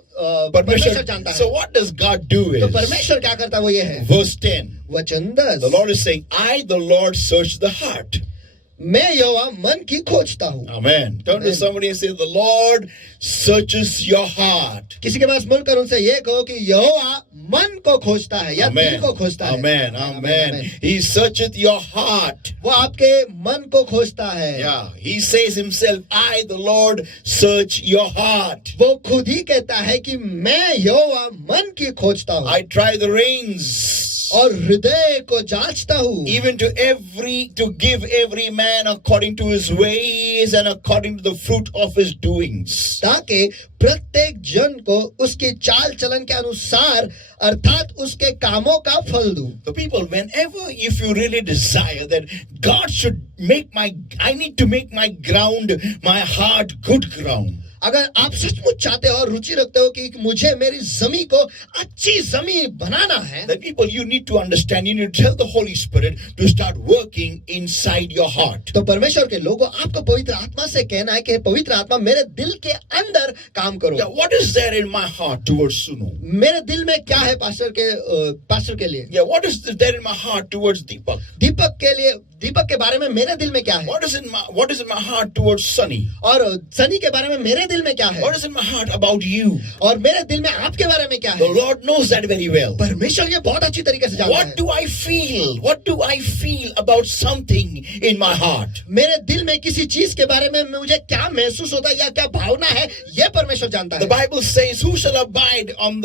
परमेश्वर जानता है. So what does God do तो is, परमेश्वर क्या करता है वो ये है, verse 10, वचन 10, the Lord is saying, I, the Lord, search the heart. मैं यहोवा मन की खोजता हूँ. Amen. Turn to Amen. somebody and say, the Lord searches your heart. किसी के पास मुड़कर उनसे ये कहो कि यहोवा मन को खोजता है या दिल Amen. को खोजता है. Amen. Amen. He searcheth your heart. वो आपके मन को खोजता है. Yeah. He says himself, I, the Lord, search your heart. वो खुद ही कहता है कि मैं यहोवा मन की खोजता हूँ I try the reins. और हृदय को जांचता हूँ. Even to give every man according to his ways and according to the fruit of his doings. ताकि प्रत्येक जन को उसकी चाल चलन के अनुसार अर्थात उसके कामों का फल दूं. The people, if you really desire that God should I need to make my ground, my heart, good ground. अगर आप सचमुच चाहते हो और रुचि रखते हो कि मुझे मेरी जमीन को अच्छी जमीन बनाना है, That people, you need to understand, you need to tell the Holy Spirit to start working inside your heart. तो परमेश्वर के लोगों आपको पवित्र आत्मा से कहना है कि पवित्र आत्मा मेरे दिल के अंदर काम करो. Yeah, what is there in my heart towards Sunu? मेरे दिल में क्या है पास्टर के लिए? Yeah, what is there in my heart towards Deepak? दीपक के बारे में मेरे दिल में क्या है? What is in my heart towards Sunny? और सनी के बारे में मेरे दिल में क्या है? What is in my heart about you? और मेरे दिल में आपके बारे में क्या The है? Lord knows that very well. परमेश्वर ये बहुत अच्छी तरीके से जानता What है. do I feel? What do I feel about something in my heart? मेरे दिल में किसी चीज के बारे में मुझे क्या महसूस होता है या क्या भावना है, ये परमेश्वर जानता The है. Bible says, "Who shall abide on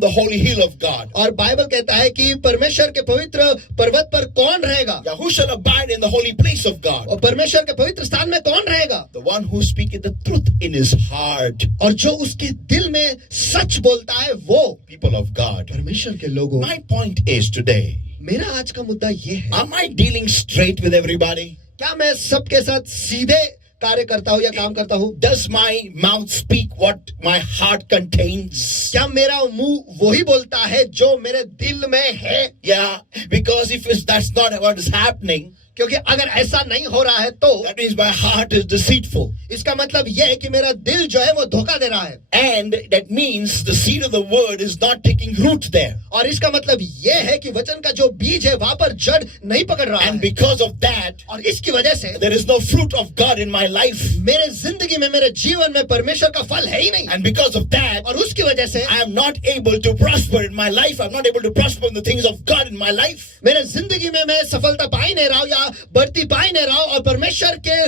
the holy hill of God?" और बाइबल कहता है कि परमेश्वर के पवित्र पर्वत पर कौन रहेगा? Yeah, who shall abide in the holy place of God? और परमेश्वर के पवित्र स्थान में कौन रहेगा? The one who speaketh the truth in his heart. और जो उसके दिल में सच बोलता है वो. People of God. परमेश्वर के लोगों, My point is today, मेरा आज का मुद्दा ये है, am I dealing straight with everybody? क्या मैं सबके साथ सीधे कार्य करता हूँ या काम करता हूँ? Does my mouth speak what my heart contains? क्या मेरा मुंह वही बोलता है जो मेरे दिल में है? Yeah, because if that's not what is happening, क्योंकि अगर ऐसा नहीं हो रहा है तो that means my heart is deceitful. इसका मतलब यह है कि मेरा दिल जो है वो धोखा दे रहा है. And that means the seed of the word is not taking root there. और इसका मतलब यह है कि वचन का जो बीज है वहां पर जड़ नहीं पकड़ रहा And है. because of that, और इसकी वजह से there is no fruit of God in my life. मेरे जिंदगी में, मेरे जीवन में परमेश्वर का फल है ही नहीं. And because of that, और उसकी वजह से I am not able to prosper in my life. I'm not able to prosper in the things of God in my life. मेरे जिंदगी में मैं सफलता पा ही नहीं रहा हूं या बढ़ती पाई नहीं रहा हूं और परमेश्वर के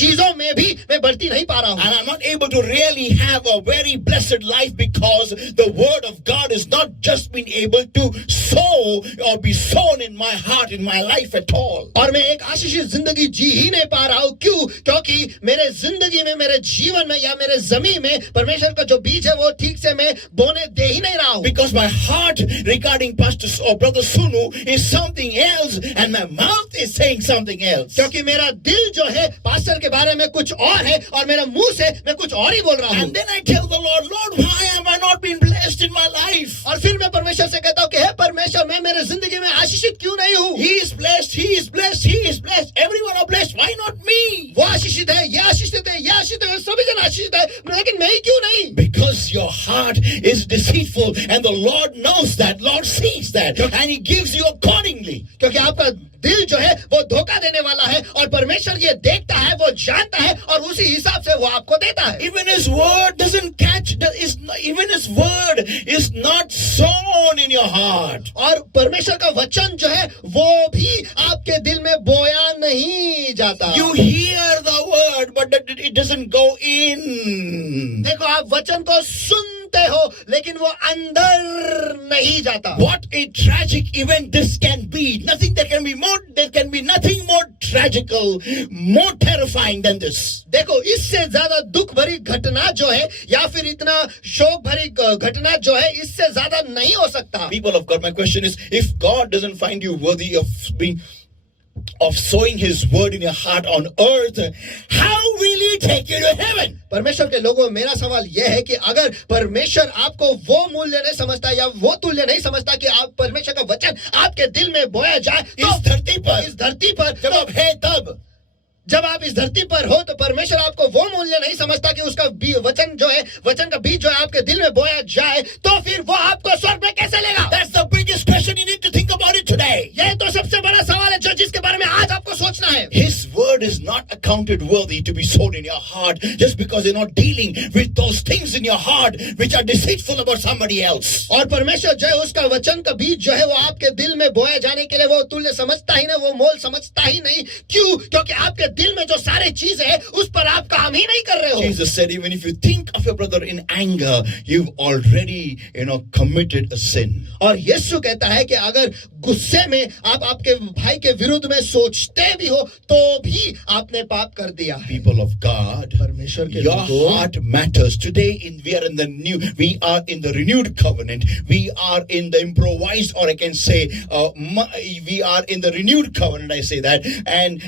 चीजों में भी मैं बढ़ती नहीं पा रहा हूं. And I'm not able to really have a very blessed life because the word of God is not just been able to sow or be sown in my heart, in my life at all. और मैं एक आशीषित जिंदगी जी ही नहीं पा रहा हूं. क्यों? क्योंकि मेरे जिंदगी में, मेरे जीवन में या मेरे जमीन में परमेश्वर का जो बीज है वो ठीक से मैं बोने दे ही नहीं रहा हूं. Because my heart regarding Pastor or Brother Sunu is something else and my mouth is saying something else. क्योंकि मेरा दिल जो है पास्टर के बारे में कुछ और है और मेरा मुंह से मैं कुछ और ही बोल रहा हूं. And then I tell the Lord, Lord, why am I not being blessed in my life? और फिर मैं परमेश्वर से कहता हूं कि हे परमेश्वर, मैं मेरे जिंदगी में आशीषित क्यों नहीं हूं? He is blessed, he is blessed, he is blessed. Everyone are blessed. Why not me? वो आशीषित है, ये आशीषित है, ये आशीषित है, सभी जन आशीषित है, लेकिन मैं ही क्यों नहीं? Because your heart is deceitful and the Lord knows that, Lord sees that, and he gives you accordingly. क्योंकि आपका दिल जो है वो धोखा देने वाला है और परमेश्वर ये देखता है, वो जानता है और उसी हिसाब से वो आपको देता है. Even his word doesn't catch, even his word is not sown in your heart. और परमेश्वर का वचन जो है वो भी आपके दिल में बोया नहीं जाता. You hear the word but it doesn't go in. देखो, आप वचन को सुनते हो लेकिन वो अंदर नहीं जाता. What a tragic event this can be. There can be nothing more tragical, more terrifying than this. देखो, इससे ज्यादा दुख भरी घटना जो है या फिर इतना शोक भरी घटना जो है इससे ज्यादा नहीं हो सकता. People of God, my question is, if God doesn't find you worthy of sowing his word in your heart on earth, how will he take you to heaven? परमेश्वर के लोगों, मेरा सवाल यह है कि अगर परमेश्वर आपको वो मूल्य नहीं समझता या वो तुल्य नहीं समझता कि आप परमेश्वर का वचन आपके दिल में बोया जाए तो इस धरती पर जब आप है तब, जब आप इस धरती पर हो तो परमेश्वर आपको वो मूल्य नहीं समझता कि उसका वचन जो है, वचन का बीज जो है आपके दिल में बोया जाए, तो फिर वो आपको स्वर्ग में कैसे लेगा? That's the biggest question you need to think about it today. यह तो सबसे बड़ा सवाल है जो जिसके बारे में आज आपको सोचना है. His word is not accounted worthy to be sown in your heart just because you're not dealing with those things in your heart which are deceitful about somebody else. और परमेश्वर जो है उसका वचन का बीज जो है वो आपके दिल में बोया जाने के लिए वो तुल्य समझता ही नहीं, वो मोल समझता ही नहीं. क्यों? क्योंकि आपके दिल में जो सारी चीजें हैं उस पर आप काम ही नहीं कर रहे हो. Jesus said, even if you think of your brother in anger, you've already, committed a sin. और यीशु कहता है कि अगर गुस्से में आप आपके भाई के विरुद्ध में सोचते भी हो तो भी आपने पाप कर दिया. People of God, परमेश्वर के your लोगों, heart matters. Today we are in the renewed covenant. We are in the improvised, or I can say, we are in the renewed covenant. I say that, and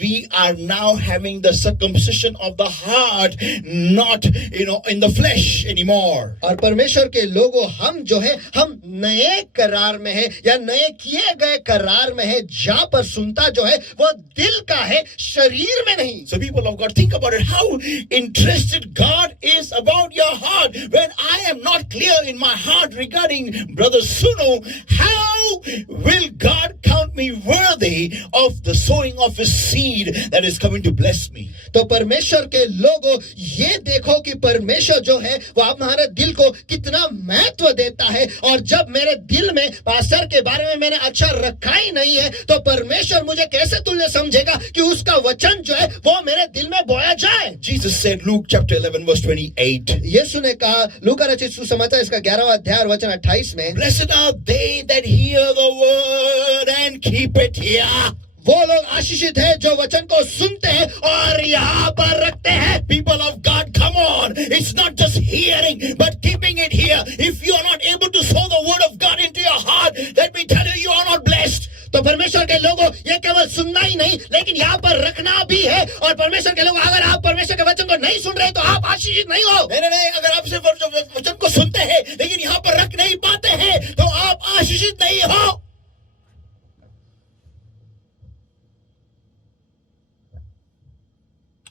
we are now having the circumcision of the heart, not in the flesh anymore. और परमेश्वर के लोगों, हम जो है हम नए करार में है या नए किए गए करार में है जहां पर सुनता जो है वो दिल का है, शरीर में नहीं. So people of God, think about it. How interested God is about your heart. When I am not clear in my heart regarding Brother Sunu, how will God count me worthy of the sowing of his seed that is coming to bless me? तो परमेश्वर के लोगों, ये देखो कि परमेश्वर जो है वो हमारे दिल को कितना महत्व देता है. और जब मेरे दिल में पास्टर के बारे में मैंने अच्छा रखा ही नहीं है तो परमेश्वर मुझे कैसे तुल्य समझेगा कि उसका वचन जो है वो मेरे दिल में बोया जाए. Jesus said, Luke chapter 11 verse 28. यीशु ने कहा, लूका रचित सुसमाचार इसका 11वां अध्याय वचन 28 में, Blessed are they that hear the word and keep it here. वो लोग आशीषित है जो वचन को सुनते हैं और यहाँ पर रखते हैं. People of God, come on. It's not just hearing, but keeping it here. If you are not able to sow the word of God into your heart, let me tell you, you are not blessed. तो परमेश्वर के लोगों, ये केवल सुनना ही नहीं लेकिन यहाँ पर रखना भी है. और परमेश्वर के लोगों, अगर आप परमेश्वर के वचन को नहीं सुन रहे तो आप आशीषित नहीं हो. नहीं, अगर आप सिर्फ वचन को सुनते हैं लेकिन यहाँ पर रख नहीं पाते हैं तो आप आशीषित नहीं हो.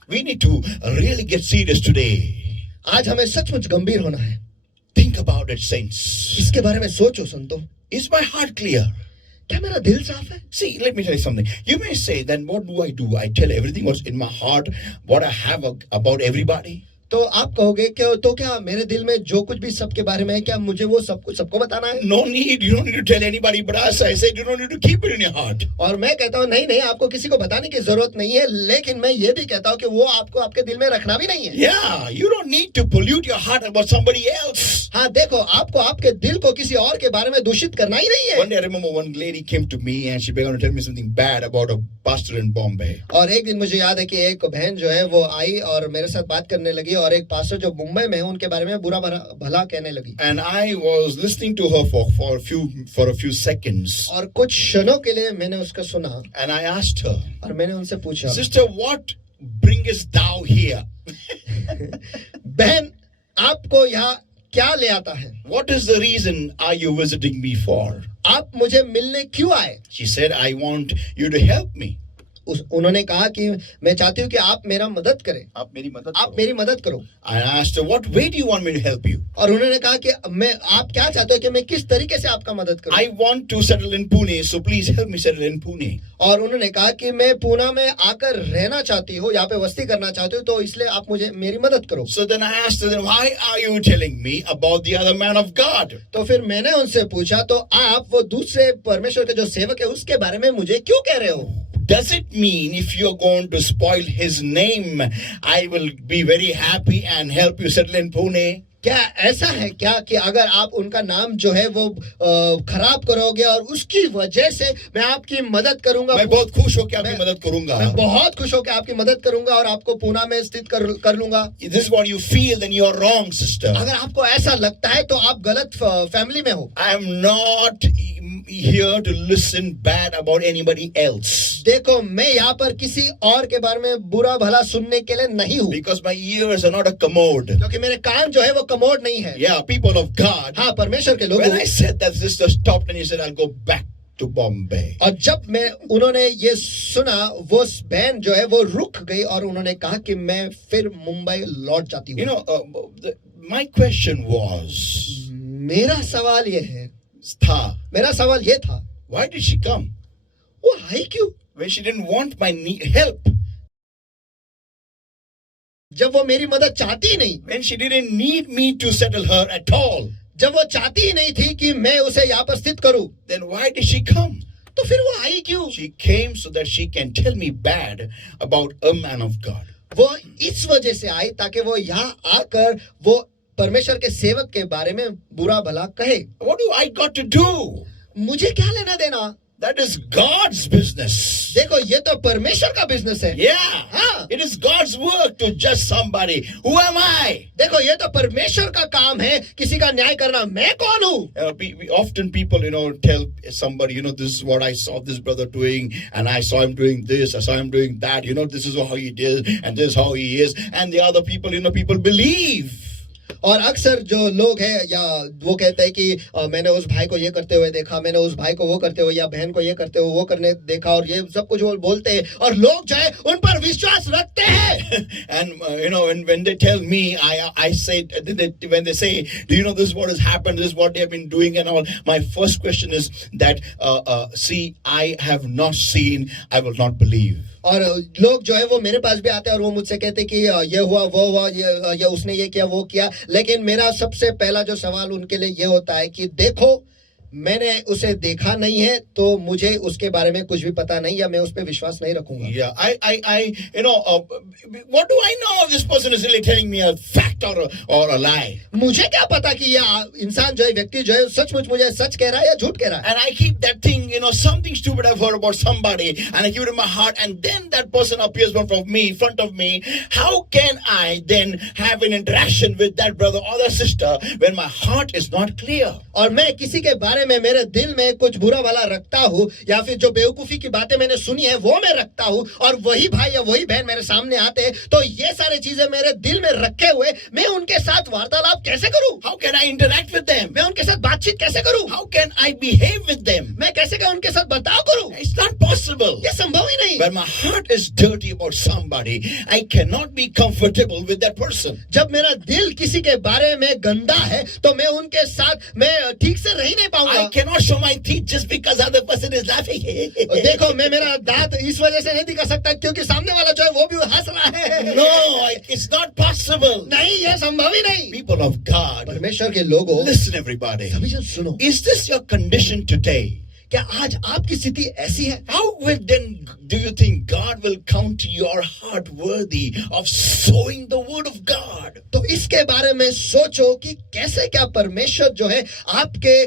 We need to really get serious today. आज हमें सचमुच गंभीर होना है. Think about it, saints. इसके बारे में सोचो संतो. Is my heart clear? क्या मेरा दिल साफ है? See, let me tell you something. You may say, then what do? I tell everything what's in my heart, what I have about everybody. तो आप कहोगे कि तो क्या मेरे दिल में जो कुछ भी सबके बारे में है, क्या मुझे वो सब कुछ सबको बताना है? No need. You don't need to tell anybody. But as I said, you don't need to keep it in your heart. और मैं कहता हूँ नहीं नहीं, आपको किसी को बताने की जरूरत नहीं है, लेकिन मैं ये भी कहता हूँ कि वो आपको आपके दिल में रखना भी नहीं है। Yeah, you don't need to pollute your heart about somebody else. हाँ देखो, आपको आपके दिल को किसी और के बारे में दूषित करना ही नहीं है। One day I remember one lady came to me and she began to tell me something bad about a pastor in Bombay. और एक दिन मुझे याद है कि एक बहन जो है वो आई और मेरे साथ बात करने लगी और एक पास्टर जो मुंबई में है उनके बारे में बुरा भला कहने लगी। And I was listening to her for a few seconds. और कुछ क्षणों के लिए मैंने उसका सुना And I asked her, और मैंने उनसे पूछा, Sister, what bringest thou here? बहन आपको यहाँ क्या ले आता है? What is the reason are you visiting me for? आप मुझे मिलने क्यों आए? She said, I want you to help me. उन्होंने कहा कि मैं चाहती हूँ कि आप मेरा मदद करें, आप मेरी मदद करो। I asked her, what way do you want me to help you? और उन्होंने कहा कि आप क्या चाहते हो कि मैं किस तरीके से आपका मदद करूं? I want to settle in Pune, so please help me settle in Pune. और उन्होंने कहा कि मैं पूना में आकर रहना चाहती हूँ, यहाँ पे वस्ती करना चाहती हूँ, तो इसलिए आप मुझे मेरी मदद करो। So then I asked her, then why are you telling me about the other man of God? तो फिर मैंने उनसे पूछा, तो आप वो दूसरे परमेश्वर के जो सेवक है उसके बारे में मुझे क्यों कह रहे हो? Does it mean if you're going to spoil his name, I will be very happy and help you settle in Pune? क्या ऐसा है क्या कि अगर आप उनका नाम जो है वो खराब करोगे और उसकी वजह से मैं आपकी मदद करूंगा? मैं बहुत खुश होकर आपकी मदद करूंगा। मैं बहुत खुश होकर आपकी मदद करूंगा और आपको पूना में स्थित कर लूंगा। This is what you feel, then you're wrong, sister. अगर आपको ऐसा लगता है तो आप गलत फैमिली में हो। I am not here to listen bad about anybody else. देखो, मैं यहाँ पर किसी और के बारे में बुरा भला सुनने के लिए नहीं हूँ, Because my ears are not a commode. क्योंकि मेरे कान जो है वो कमोड नहीं है। Yeah, people of God. हाँ, परमेश्वर के लोग। When I said that, sister stopped and he said, I'll go back to Bombay. और जब उन्होंने ये सुना, वो बहन जो है वो रुक गई और उन्होंने कहा कि मैं फिर मुंबई लौट जाती हूँ। You know, my question was, मेरा सवाल ये था, why did she come? वो आई क्यों? When she didn't want my help. जब वो मेरी मदद चाहती ही नहीं, When she didn't need me to settle her at all. जब वो चाहती ही नहीं थी कि मैं उसे यहाँ पर स्थित करूं, Then why did she come? तो फिर वो आई क्यों? She came so that she can tell me bad about a man of God. वो इस वजह से आई ताकि वो यहाँ आकर वो परमेश्वर के सेवक के बारे में बुरा भला कहे। What do I got to do? मुझे क्या लेना देना? That is God's business. देखो, ये तो परमेश्वर का बिजनेस है। Yeah. हाँ। It is God's work to judge somebody. Who am I? देखो, ये तो परमेश्वर का काम है किसी का न्याय करना। मैं कौन हूँ? Often people, tell somebody, this is what I saw this brother doing, and I saw him doing this, I saw him doing that, this is how he did, and this is how he is, and the other people, people believe. और अक्सर जो लोग हैं या वो कहते हैं कि मैंने उस भाई को ये करते हुए देखा, मैंने उस भाई को वो करते हुए या बहन को ये करते हुए वो करने देखा, और ये सब कुछ वो बोलते हैं और लोग जो है उन पर विश्वास रखते हैं। And when they tell me, I say, when they say, do you know this is what has happened, this is what they have been doing and all, my first question is that see, I have not seen, I will not believe. और लोग जो है वो मेरे पास भी आते हैं और वो मुझसे कहते हैं कि ये हुआ वो हुआ, ये उसने ये किया वो किया, लेकिन मेरा सबसे पहला जो सवाल उनके लिए ये होता है कि देखो, मैंने उसे देखा नहीं है तो मुझे उसके बारे में कुछ भी पता नहीं, या मैं उस पे विश्वास नहीं रखूंगा। Yeah, what do I know if this person is really telling me a fact or a lie? मुझे क्या पता कि ये इंसान जो है, व्यक्ति जो है, सचमुच मुझे सच कह रहा है या झूठ कह रहा है। And I keep that thing, something stupid I've heard about somebody, and I keep it in my heart, and then that person appears in front of me. How can I then have an interaction with that brother or that sister when my heart is not clear? और मैं किसी के बारे में मेरे दिल में कुछ बुरा वाला रखता हूँ, या फिर जो बेवकूफी की बातें मैंने सुनी है वो मैं रखता हूँ, और वही भाई या वही बहन मेरे सामने आते हैं, तो ये सारी चीजें मेरे दिल में रखे हुए मैं उनके साथ वार्तालाप कैसे करूँ? How can I interact with them? मैं उनके साथ बातचीत कैसे करूँ? How can I behave with them? मैं कैसे उनके साथ बर्ताव करूँ? It's not possible. ये संभव ही नहीं। When my heart is dirty about somebody, I cannot be comfortable with that person. जब मेरा दिल किसी के बारे में गंदा है तो मैं उनके साथ मैं ठीक से रह ही नहीं पाऊंगा। I cannot show my teeth just because other person is laughing. देखो मैं मेरा दांत इस वजह से नहीं दिखा सकता क्योंकि सामने वाला जो है वो भी हंस रहा है। No, it's not possible. नहीं, ये संभव ही नहीं। People of God, परमेश्वर के लोगों, listen everybody. सभी जन सुनो, Is this your condition today? क्या आज आपकी स्थिति ऐसी है? How will then do you think God will count your heart worthy of sowing the word of God? तो इसके बारे में सोचो कि कैसे क्या परमेश्वर जो है आपके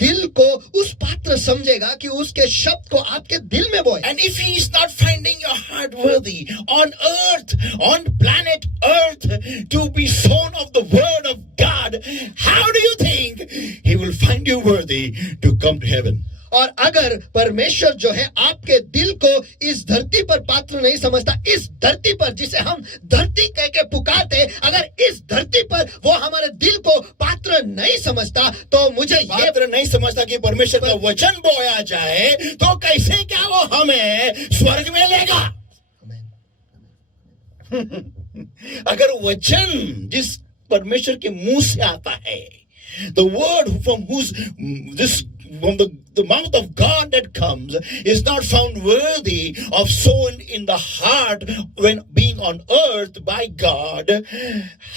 दिल को उस पात्र समझेगा कि उसके शब्द को आपके दिल में बोए। And if he is not finding your heart worthy on earth, on planet earth, to be sown of the word of God, how do you think he will find you worthy to come to heaven? और अगर परमेश्वर जो है आपके दिल को इस धरती पर पात्र नहीं समझता, इस धरती पर जिसे हम धरती कह के पुकारते, अगर इस धरती पर वो हमारे दिल को पात्र नहीं समझता तो मुझे ये पात्र नहीं समझता कि परमेश्वर का वचन बोया जाए तो कैसे क्या वो हमें स्वर्ग में लेगा? अगर वचन जिस परमेश्वर के मुंह से आता है, the word from whose this from the mouth of God that comes is not found worthy of sown in the heart when being on earth by God,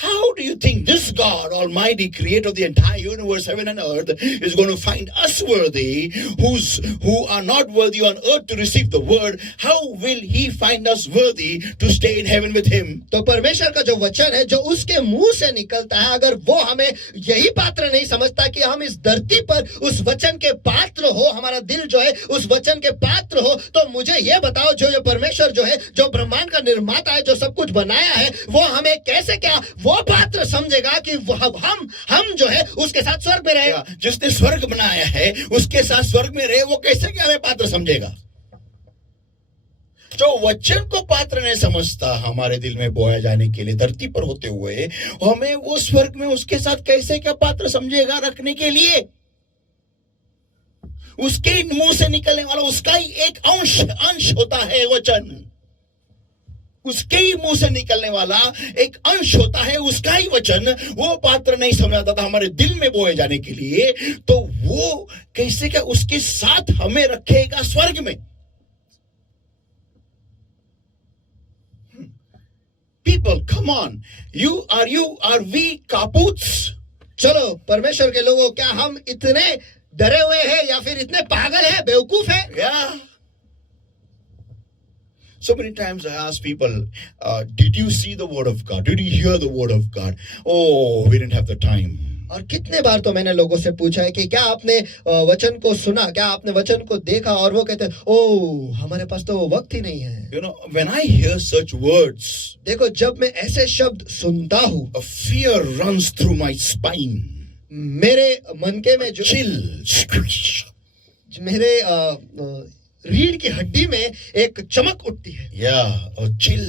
how do you think this God Almighty, creator of the entire universe, heaven and earth, is going to find us worthy who are not worthy on earth to receive the word? How will he find us worthy to stay in heaven with him? तो परमेश्वर का जो वचन है जो उसके मुंह से निकलता है, अगर वो हमें यही पात्र नहीं समझता कि हम इस धरती पर उस वचन के पात्र हो, हमारा दिल जो है उस वचन के पात्र हो, तो मुझे ये बताओ जो परमेश्वर जो है, जो ब्रह्मांड का निर्माता है, जो सब कुछ बनाया है, वो हमें कैसे क्या वो पात्र समझेगा कि हम जो है उसके साथ स्वर्ग में रहे। जिसने स्वर्ग बनाया है उसके साथ स्वर्ग में रहे, वो कैसे क्या हमें पात्र समझेगा? जो वचन को पात्र नहीं समझता हमारे दिल में बोया जाने के लिए धरती पर होते हुए, हमें वो स्वर्ग में उसके साथ कैसे क्या पात्र समझेगा रखने के लिए? उसके मुंह से निकलने वाला उसका ही एक अंश होता है वचन। उसके ही मुंह से निकलने वाला एक अंश होता है उसका ही वचन। वो पात्र नहीं समझाता था हमारे दिल में बोए जाने के लिए, तो वो कैसे क्या उसके साथ हमें रखेगा स्वर्ग में? People, come on, are we kaputs? चलो परमेश्वर के लोगों, क्या हम इतने डरे हुए हैं या फिर इतने पागल हैं, बेवकूफ हैं? Yeah. So many times I ask people, did you see the word of God? Did you hear the word of God? Oh, we didn't have the time. और कितने बार तो मैंने लोगों से पूछा है कि क्या आपने वचन को सुना, क्या आपने वचन को देखा, और वो कहते हैं ओह हमारे पास तो वक्त ही नहीं है। You know, when I hear such words, देखो जब मैं ऐसे शब्द सुनता हूँ, a fear runs through my spine. मेरे मनके में जो Chill. मेरे रीढ़ की हड्डी में एक चमक उठती है। Yeah, a chill.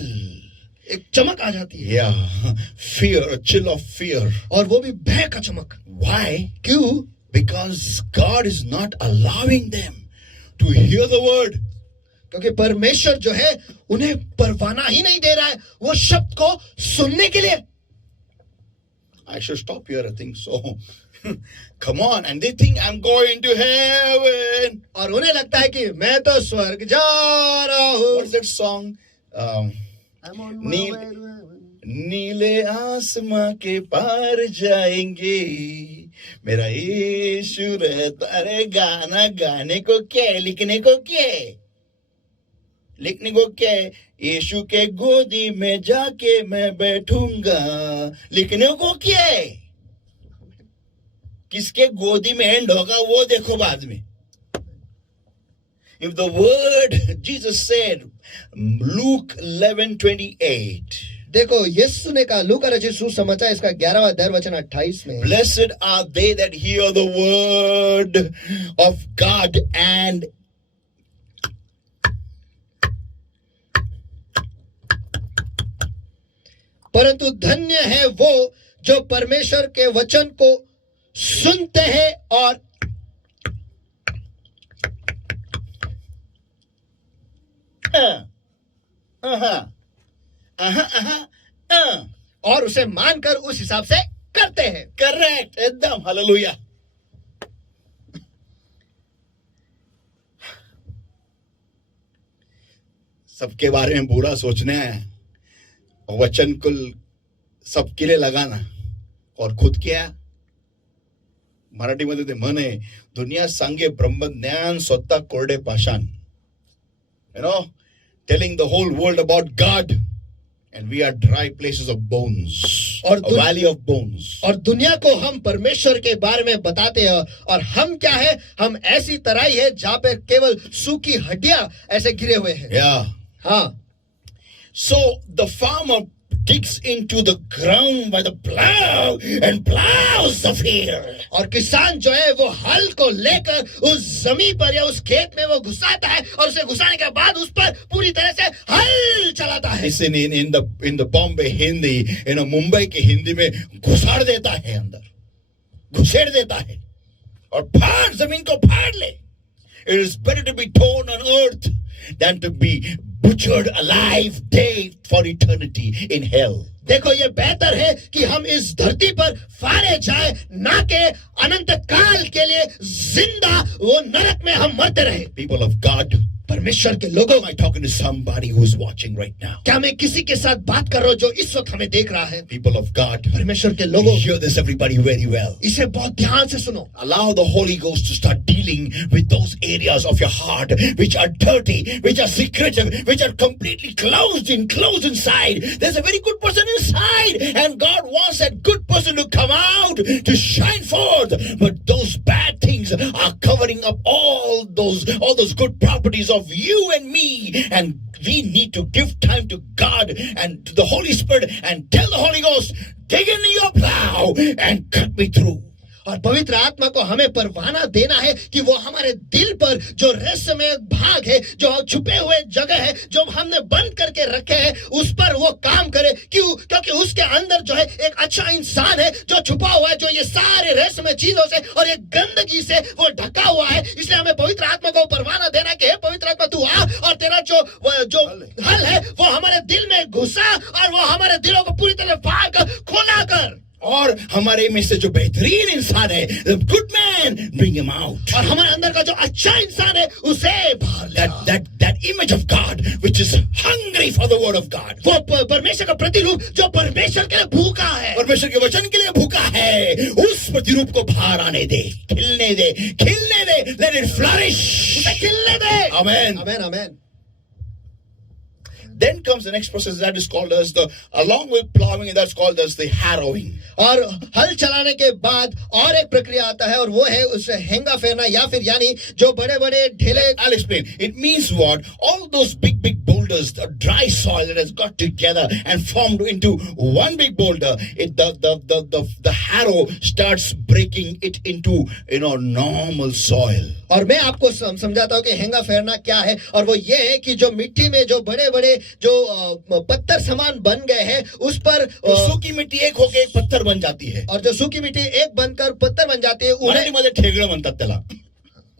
एक चमक आ जाती है। Yeah, fear, a chill of fear. और वो भी भय का चमक। Why? क्यों? Because God is not allowing them to hear the word. क्योंकि परमेश्वर जो है उन्हें परवाना ही नहीं दे रहा है वो शब्द को सुनने के लिए। I should stop here, I think so. Come on, and they think I'm going to heaven. और उन्हें लगता है कि मैं तो स्वर्ग जा रहा हूँ। What's that song? नीले आसमां के पार जाएंगे, मेरा यीशु रहता। अरे गाना गाने को क्या है, लिखने को क्या है? लिखने को क्या है? यीशु के गोदी में जाके मैं बैठूंगा। लिखने को क्या है? किसके गोदी में एंड होगा वो देखो बाद में। If the word Jesus said, Luke 11:28. देखो यीशु ने कहा, लूका रचित सुसमाचार इसका 11वां अध्याय वचन 28 में, Blessed are they that hear the word of God and परंतु धन्य है वो जो परमेश्वर के वचन को सुनते हैं और और उसे मानकर उस हिसाब से करते हैं। करेक्ट, एकदम, हालेलुया। सबके बारे में बुरा सोचना है और वचन को सबके लिए लगाना, और खुद क्या, मराठीमध्ये ते म्हण आहे, दुनिया सांगे ब्रह्मज्ञान स्वतः कोरडे पाषाण. Telling the whole world about God, and we are dry places of bones, और a valley of bones. और दुनिया को हम परमेश्वर के बारे में बताते हैं, और हम क्या है, हम ऐसी तराई है जहाँ पे केवल सूखी हड्डियां ऐसे गिरे हुए हैं। Yeah. हाँ, So the farmer digs into the ground by the plow and plows the field. और किसान जो है वो हल को लेकर उस जमीन पर या उस खेत में वो घुसाता है, और उसे घुसाने के बाद उस पर पूरी तरह से हल चलाता है। Listen, in the Bombay Hindi, Mumbai की हिंदी में घुसाड़ देता है, अंदर घुसेड़ देता है, और फाड़, जमीन को फाड़ ले. It is better to be torn on earth than to be butchered alive day for eternity in hell. देखो, ये बेहतर है कि हम इस धरती पर फाड़े जाए, ना के अनंत काल के लिए जिंदा वो नरक में हम मरते रहे। People of God, परमेश्वर के लोगों, am I talking to somebody who is watching right now? क्या मैं किसी के साथ बात कर रहा हूँ जो इस वक्त हमें देख रहा है? People of God, परमेश्वर के लोगों, hear this everybody very well. इसे बहुत ध्यान से सुनो। Allow the Holy Ghost to start dealing with those areas of your heart which are dirty, which are secretive, which are completely closed inside. There's a very good person inside, and God wants that good person to come out, to shine forth. But those bad things are covering up all those good properties of you and me, and we need to give time to God and to the Holy Spirit and tell the Holy Ghost, dig into your plow and cut me through. और पवित्र आत्मा को हमें परवाना देना है कि वो हमारे दिल पर जो रहस्यमय भाग है, जो छुपे हुए जगह है, जो हमने बंद करके रखे हैं, उस पर वो काम करे। क्यों? क्योंकि उसके अंदर जो है एक अच्छा इंसान है जो छुपा हुआ है, जो ये सारे रहस्यमय चीजों से और एक गंदगी से वो ढका हुआ है। इसलिए हमें पवित्र आत्मा को परवाना देना कि हे पवित्र आत्मा, तू आ और तेरा जो हल है वो हमारे दिल में घुसा, और वो हमारे दिलों को पूरी तरह फाड़ कर, खोला कर, और हमारे में से जो बेहतरीन इंसान है, the good man, bring him out. और हमारे अंदर का जो अच्छा इंसान है उसे बाहर ले। That image of God which is hungry for the word of God. वो परमेश्वर का प्रतिरूप जो परमेश्वर के लिए भूखा है, परमेश्वर के वचन के लिए भूखा है, उस प्रतिरूप को बाहर आने दे, खिलने दे, let it flourish. उसे खिलने दे। Amen. Amen, amen. Then comes the next process that is called as along with plowing, that's called as the harrowing. और हल चलाने के बाद और एक प्रक्रिया आता है, और वो है उसे हेंगा फेरना, या फिर यानी जो बड़े बड़े ढेले। I'll explain. It means what? All those big boulders, the dry soil that has got together and formed into one big boulder. The harrow starts breaking it into normal soil. और मैं आपको समझाता हूँ कि हेंगा फेरना क्या है, और वो ये है कि जो मिट्टी में जो बड़े बड़े जो पत्थर समान बन गए हैं, उस पर सूखी मिट्टी एक होके एक पत्थर बन जाती है, और जो सूखी मिट्टी एक बनकर पत्थर बन जाती है, उन्हें ठेगड़ा म्हणतात त्याला.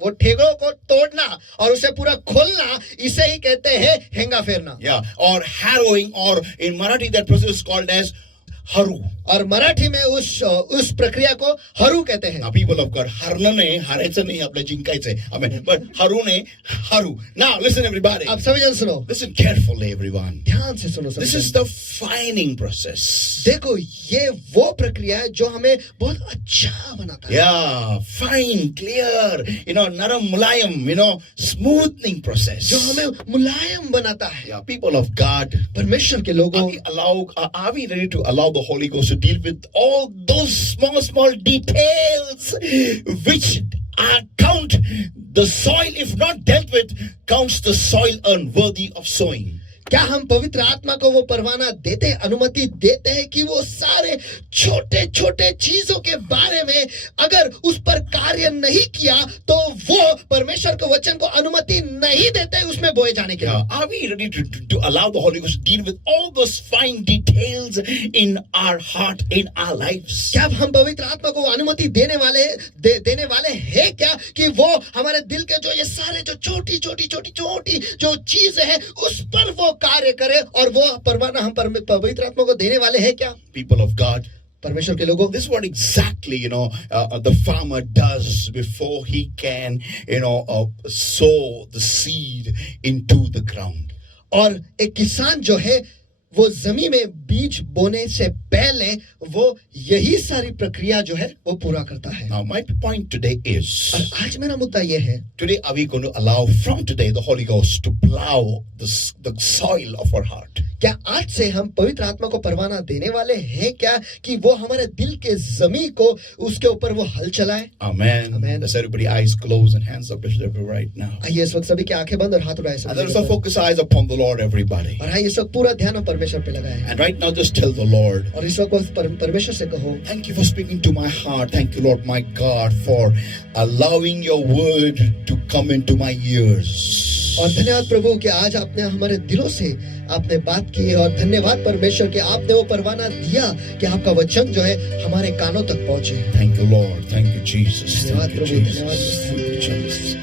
वो ठेगड़ों को तोड़ना और उसे पूरा खोलना, इसे ही कहते हैं हेंगा फेरना। और harrowing, or in Marathi that process is called as haru. और मराठी में उस प्रक्रिया को हरू कहते हैं। Now people of God, हरणं नाही, हारायचं नाही, आपल्याला जिंकायचंय. Amen. But haru नाही, haru. Now listen everybody. आप सभी जन सुनो, Listen carefully everyone. ध्यान से सुनो। This is the fining process. देखो, ये वो प्रक्रिया है जो हमें बहुत अच्छा बनाता है। Yeah, fine, clear, naram mulayam, smoothing process. जो हमें मुलायम बनाता है। Yeah, people of God, परमेश्वर के लोगों, are we ready to allow the Holy Ghost to deal with all those small details which count the soil, if not dealt with, counts the soil unworthy of sowing? क्या हम पवित्र आत्मा को वो परवाना देते हैं, अनुमति देते हैं कि वो सारे छोटे छोटे चीजों के बारे में अगर उस पर कार्य नहीं किया तो वो परमेश्वर के वचन को अनुमति नहीं देते उसमें बोए जाने के लिए? Are we ready to allow the Holy Ghost to deal with all those fine details in our heart, in our lives? क्या हम पवित्र आत्मा को अनुमति देने वाले हैं क्या कि वो हमारे दिल के जो ये सारे जो छोटी जो चीजें हैं उस पर वो कार्य करे और वो परवाना हम पवित्र आत्मा को देने वाले हैं क्या? People of God, परमेश्वर के लोगों, this is what exactly the farmer does before he can sow the seed into the ground. और एक किसान जो है वो जमीन में बीज बोने से पहले वो यही सारी प्रक्रिया जो है वो पूरा करता है. Now my point today is, और आज मेरा मुद्दा ये है, today are we going to allow from today the Holy Ghost to plow the soil of our heart? क्या आज से हम पवित्र आत्मा को परवाना देने वाले हैं क्या कि वो हमारे दिल के जमीन को उसके ऊपर वो हल चलाए? Amen. Amen. Let's everybody eyes closed and hands up right now. आइए इस वक्त सभी की आंखें बंद और हाथ उठाए And let us focus eyes upon the Lord, everybody. और आइए इस वक्त पूरा ध्यान हम परमेश्वर पे लगाएं. And right now just tell the Lord, और इस वक्त परमेश्वर से कहो, thank you for speaking to my heart. Thank you, Lord my God, for allowing your word to come into my ears. और धन्यवाद प्रभु कि आज आपने हमारे दिलों से आपने बात की और धन्यवाद परमेश्वर कि आपने वो परवाना दिया कि आपका वचन जो है हमारे कानों तक पहुंचे. Thank you, Lord. Thank you, Jesus. धन्यवाद Thank you, प्रभु, Jesus. धन्यवाद. Thank you, Jesus.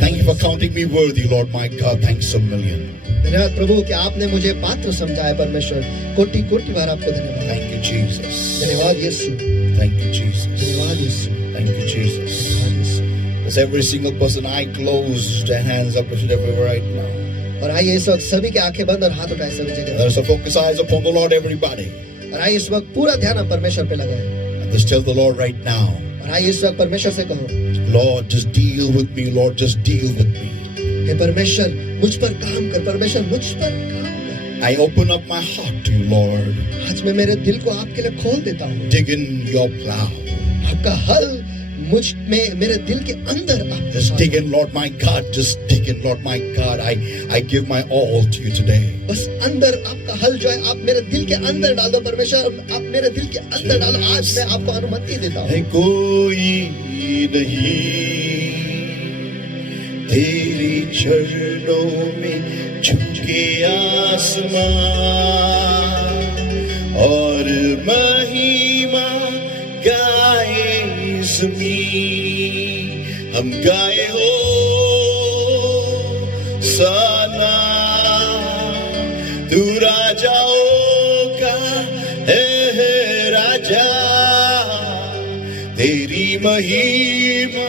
Thank you for counting me worthy, Lord my God. Thanks a million. धन्यवाद प्रभु कि आपने मुझे पात्र समझा है परमेश्वर. कोटि कोटि बार आपको धन्यवाद. Thank you, Jesus. धन्यवाद यीशु. Thank you, Jesus. धन्यवाद यीशु. Thank you, Jesus. धन्यवाद यीशु. As every single person, eye closed and hands up everywhere right now. और आइए इस वक्त सभी की आंखें बंद और हाथ उठाए सभी जगह. Let us focus eyes upon the Lord, everybody. और आइए इस वक्त पूरा ध्यान हम परमेश्वर पे लगाएं. And just tell the Lord right now, और आइए इस वक्त परमेश्वर से कहो, Lord, just deal with me. Lord, just deal with me. हे परमेश्वर मुझ पर काम कर. परमेश्वर मुझ पर काम कर. I open up my heart to you, Lord. आज मैं मेरे दिल को आपके लिए खोल देता हूँ. Dig in your plow. आपका हल मुझ में मेरे दिल के अंदर आप Just dig in, Lord my God. Just dig in, Lord my God. I give my all to you today. बस अंदर आपका हल जो है आप मेरे दिल के अंदर डाल दो परमेश्वर. आप मेरे दिल के अंदर डालो. आज मैं आपको अनुमति देता हूँ. है कोई नहीं तेरे चरणों में झुके आसमां और महिमा गाए ज़मीं. हम गाए हो सना तू राजाओं का है राजा. तेरी महिमा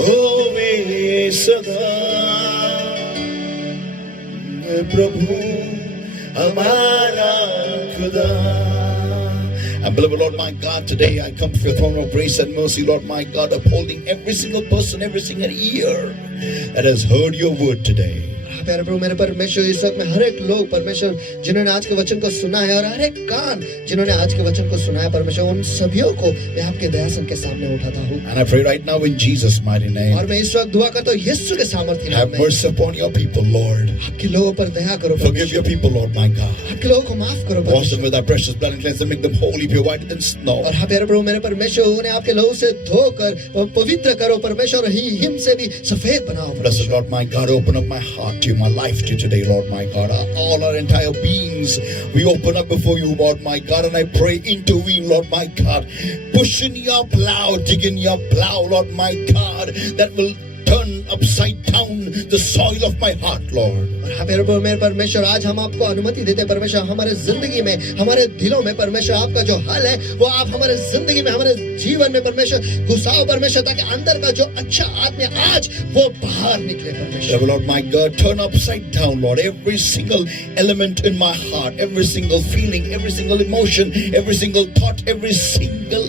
होवे सदा. प्रभु हमारा खुदा. And beloved Lord my God, today I come to your throne of grace and mercy, Lord my God, upholding every single person, every single ear that has heard your word today. प्यारे प्रभु मेरे परमेश्वर इस वक्त में हर एक लोग परमेश्वर जिन्होंने आज के वचन को सुना है और हर एक कान जिन्होंने आज के वचन को सुना है परमेश्वर उन सभियों को मैं आपके दयासन के सामने उठाता हूँ. And I pray right now in Jesus' mighty name. और मैं इस वक्त दुआ करता हूँ यीशु के सामर्थ्य नाम Have में. mercy upon your people, Lord. आपके लोगों पर दया करो. Forgive your people, Lord my God. आपके लोगों को माफ करो. Wash them with thy precious blood and cleanse them, make them holy, pure, whiter than snow. और हाँ प्यारे प्रभु मेरे परमेश्वर उन्हें आपके लहू से धोकर पवित्र करो परमेश्वर. हिम से भी सफेद बनाओ. Blessed Lord my God, open up my heart to you, my life to you today, Lord my God. All our entire beings, we open up before you, Lord my God, and I pray, intervene, Lord my God. Push in your plow, dig in your plow, Lord my God, that will turn upside down the soil of my heart, Lord. और हाँ मेरे परमेश्वर आज हम आपको अनुमति देते परमेश्वर हमारे जिंदगी में हमारे दिलों में परमेश्वर आपका जो हल है वो आप हमारे जिंदगी में हमारे जीवन में परमेश्वर घुसाओ परमेश्वर ताकि अंदर का जो अच्छा आत्मा आज वो बाहर निकले परमेश्वर. Lord my God, turn upside down, Lord, every single element in my heart, every single feeling, every single emotion, every single thought, every single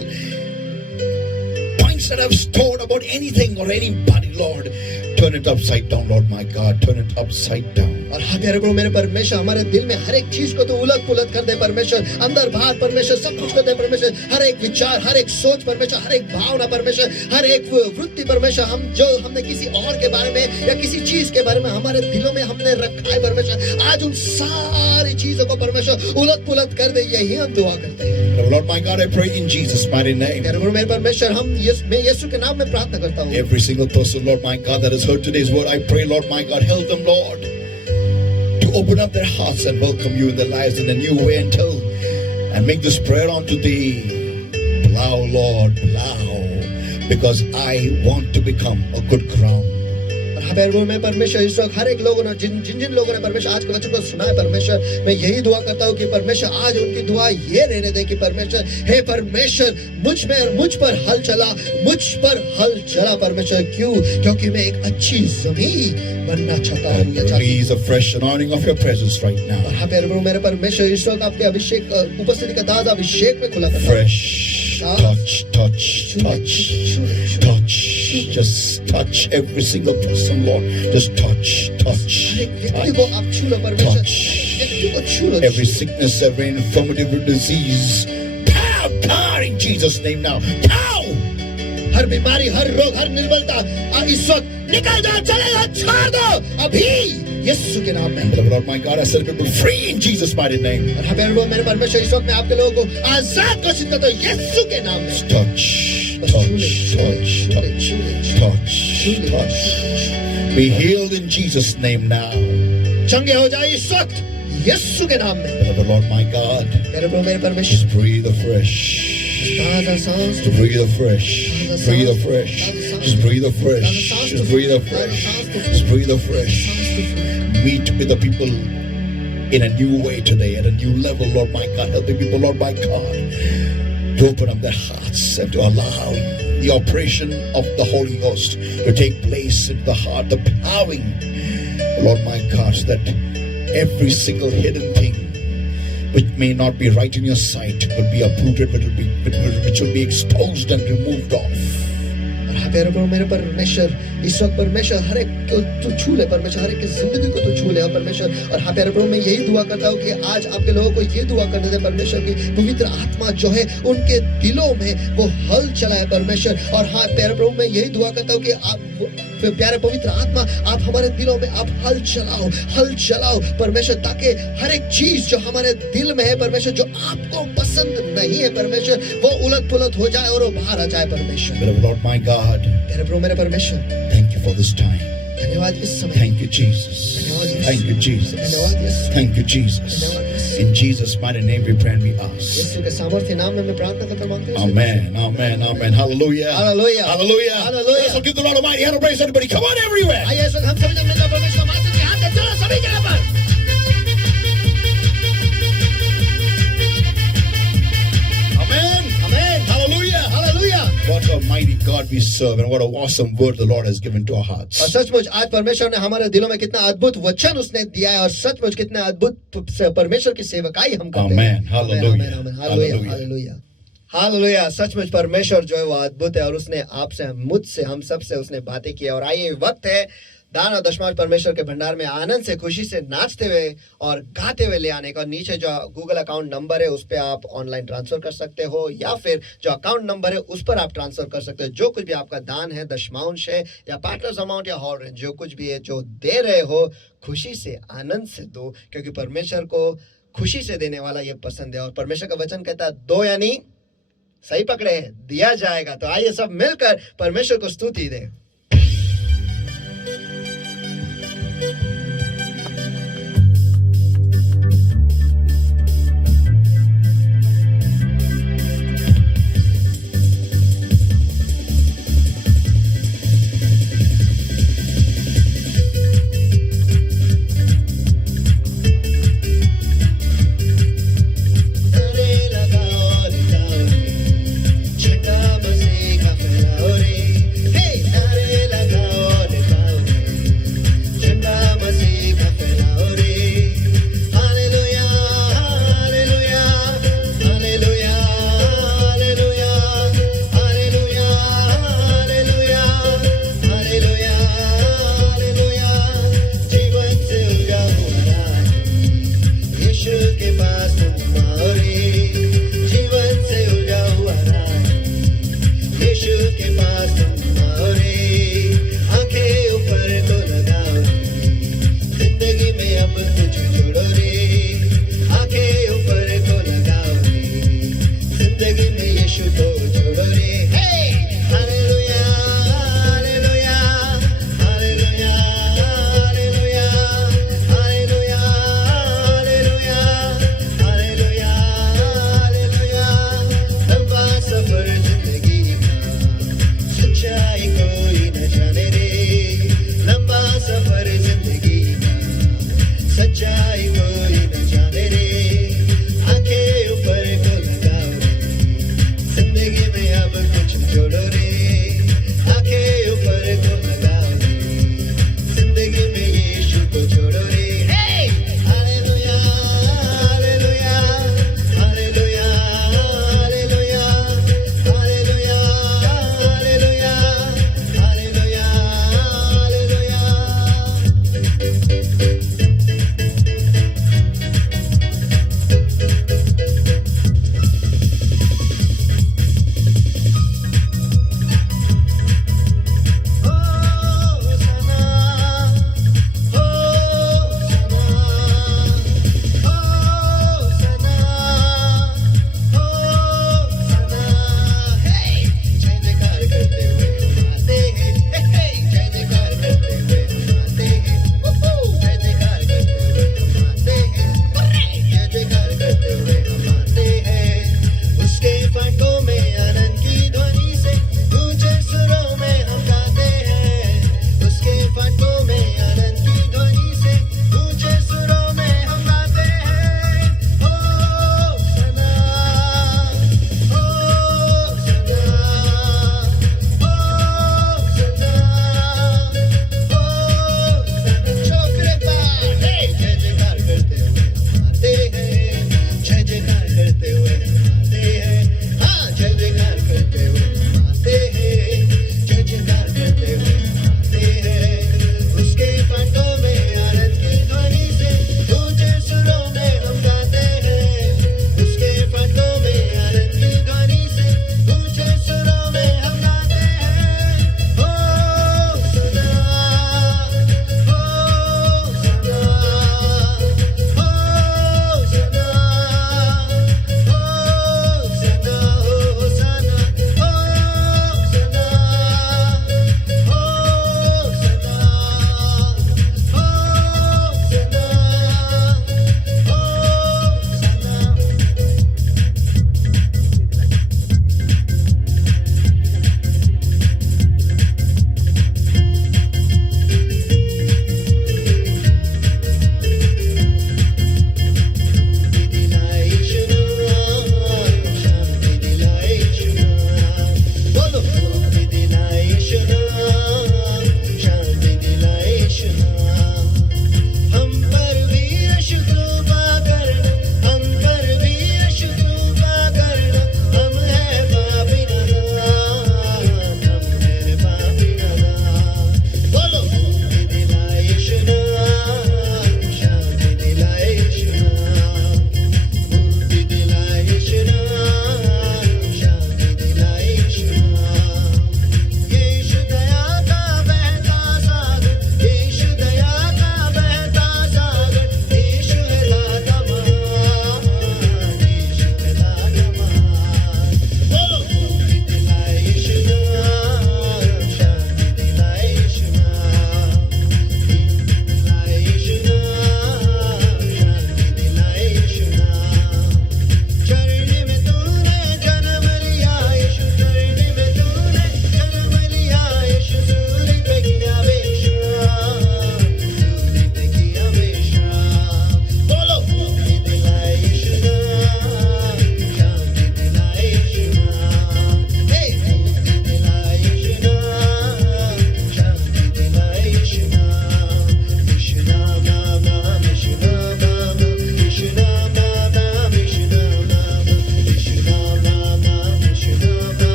points that I've stored about anything or anybody, Lord. Turn it upside down, Lord my God. Turn it upside down. और हाँ प्यारे प्रभु मेरे परमेश्वर, हमारे दिल में हर एक चीज को तो उलट पुलट कर दे परमेश्वर, अंदर बाहर परमेश्वर सब कुछ कर दे परमेश्वर, हर एक विचार, हर एक सोच परमेश्वर, हर एक भावना परमेश्वर, हर एक वृत्ति परमेश्वर, हम जो हमने किसी और के बारे में या किसी चीज के बारे में हमारे दिलों में हमने रखा है परमेश्वर, आज उन सारी चीजों को परमेश्वर उलट पुलट कर दे, यही हम दुआ करते हैं। Lord my God, I pray in Jesus' mighty name. प्यारे प्रभु मेरे परमेश्वर, मैं यीशु के नाम में प्रार्थना करता हूँ। Every single person, Lord my God, that has heard today's word, I pray, Lord my God, help them, Lord, to open up their hearts and welcome you in their lives in a new way and make this prayer unto thee. Plow, Lord, plow, because I want to become a good ground. मैं परमेश्वर इस वक्त हर एक लोगों ने जिन लोगों ने परमेश्वर आज के वचन को सुना है परमेश्वर, मैं यही दुआ करता हूँ कि परमेश्वर आज उनकी दुआ ये रहने दे कि परमेश्वर, हे परमेश्वर, मुझ पर हल चला परमेश्वर, क्योंकि मैं एक अच्छी जमीन बनना चाहता हूँ। Release a fresh anointing of your presence right now. हाँ प्यारे प्रभु मेरे परमेश्वर, इस वक्त आपके अभिषेक उपस्थिति का ताजा अभिषेक में खुला करता हूँ। Fresh touch. Just touch every single person, Lord. Just touch. Every sickness, every infirmity, every disease. Pow in Jesus' name now. Pow! हर बीमारी, हर रोग, हर निर्बलता इस वक्त निकल जाओ, चले जाओ, छोड़ दो अभी यीशु के नाम में। Lord my God, I set people free in Jesus' mighty name. मेरे परमेश्वर, इस वक्त मैं आपके लोगों को आजाद घोषित करता हूँ यीशु के नाम में। Touch. Be healed in Jesus' name now. चंगे हो जाए इस वक्त यीशु के नाम में। Lord my God, मेरे परमेश्वर, just breathe afresh. ताजा सांस, Breathe afresh. Breathe afresh. Just breathe afresh. Just breathe afresh. Just breathe afresh. Meet with the people in a new way today, at a new level, Lord my God. Help the people, Lord my God, to open up their hearts and to allow the operation of the Holy Ghost to take place in the heart, the plowing, Lord my God, so that every single hidden thing which may not be right in your sight will be uprooted, which will be exposed and removed off. प्यारे प्रभु मेरे परमेश्वर, इस वक्त परमेश्वर हर एक को तू छू ले परमेश्वर, हर एक की जिंदगी को तू छू ले परमेश्वर। और हाँ प्यारे प्रभु, मैं यही दुआ करता हूँ कि आज आपके लोगों को ये दुआ करने दे परमेश्वर की पवित्र आत्मा जो है उनके दिलों में वो हल चलाए परमेश्वर। और हाँ प्यारे प्रभु, मैं यही दुआ करता हूँ कि आप प्यारे पवित्र आत्मा, आप हमारे दिलों में आप हल चलाओ परमेश्वर, ताकि हर एक चीज जो हमारे दिल में है परमेश्वर, जो आपको पसंद नहीं है परमेश्वर, वो उलट पुलट हो जाए और वो बाहर आ जाए परमेश्वर। Lord my God, प्यारे प्रभु मेरे परमेश्वर, thank you for this time. धन्यवाद इस समय। Thank you, Jesus. Thank you, Jesus. Thank you, Jesus. In Jesus' mighty name we pray and we ask. यीशु के सामर्थ्य नाम में मैं प्रार्थना करता मांगता हूँ। Amen. Hallelujah. Hallelujah. Let's give the Lord a mighty hand of praise, everybody. Come on everywhere. आइए इस वक्त हम सभी जब परमेश्वर माता के हाथ चलो सभी जगह पर। Amen. Hallelujah. What a mighty God we serve, and what an awesome word the Lord has given to our hearts. और सचमुच आज परमेश्वर ने हमारे दिलों में कितना अद्भुत वचन उसने दिया है, और सचमुच कितने अद्भुत परमेश्वर की सेवकाई हम करते हैं। Amen. Hallelujah. हालेलुया। सचमुच परमेश्वर जो है वो अद्भुत है, और उसने आपसे, मुझसे, हम सब से उसने बातें की। और आइए वक्त है दान और दशमांश परमेश्वर के भंडार में आनंद से, खुशी से नाचते हुए और गाते हुए ले आने का। नीचे जो गूगल अकाउंट नंबर है उस पर आप ऑनलाइन ट्रांसफर कर सकते हो, या फिर जो अकाउंट नंबर है उस पर आप ट्रांसफर कर सकते हो। जो कुछ भी आपका दान है, दशमांश है या पार्टनर्स अमाउंट या हॉल रेंट, जो कुछ भी है जो दे रहे हो, खुशी से आनंद से दो, क्योंकि परमेश्वर को खुशी से देने वाला ये पसंद है। और परमेश्वर का वचन कहता है दो, यानी सही पकड़े हैं, दिया जाएगा। तो आइए सब मिलकर परमेश्वर को स्तुति दें। Hey,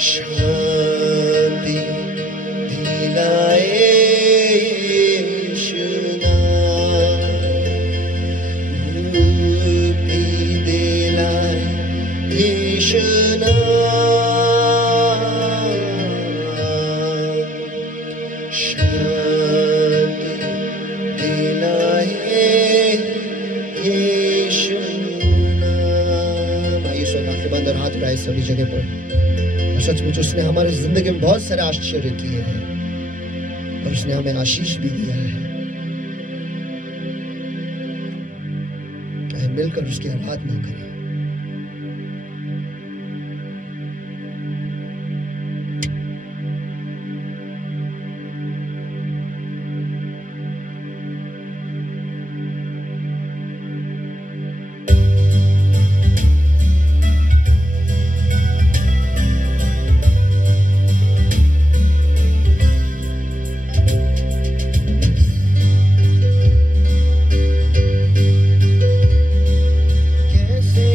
शांति दिलाए यीशु नाम, मुक्ति दिलाए यीशु नाम, शांति दिलाए यीशु नाम। आइए सब आंखें बंद और हाथ उठाए सभी जगह पर। सचमुच उसने हमारी जिंदगी में बहुत सारे आश्चर्य किए हैं और उसने हमें आशीष भी दिया है। आइए मिलकर उसकी आराधना करें। कैसे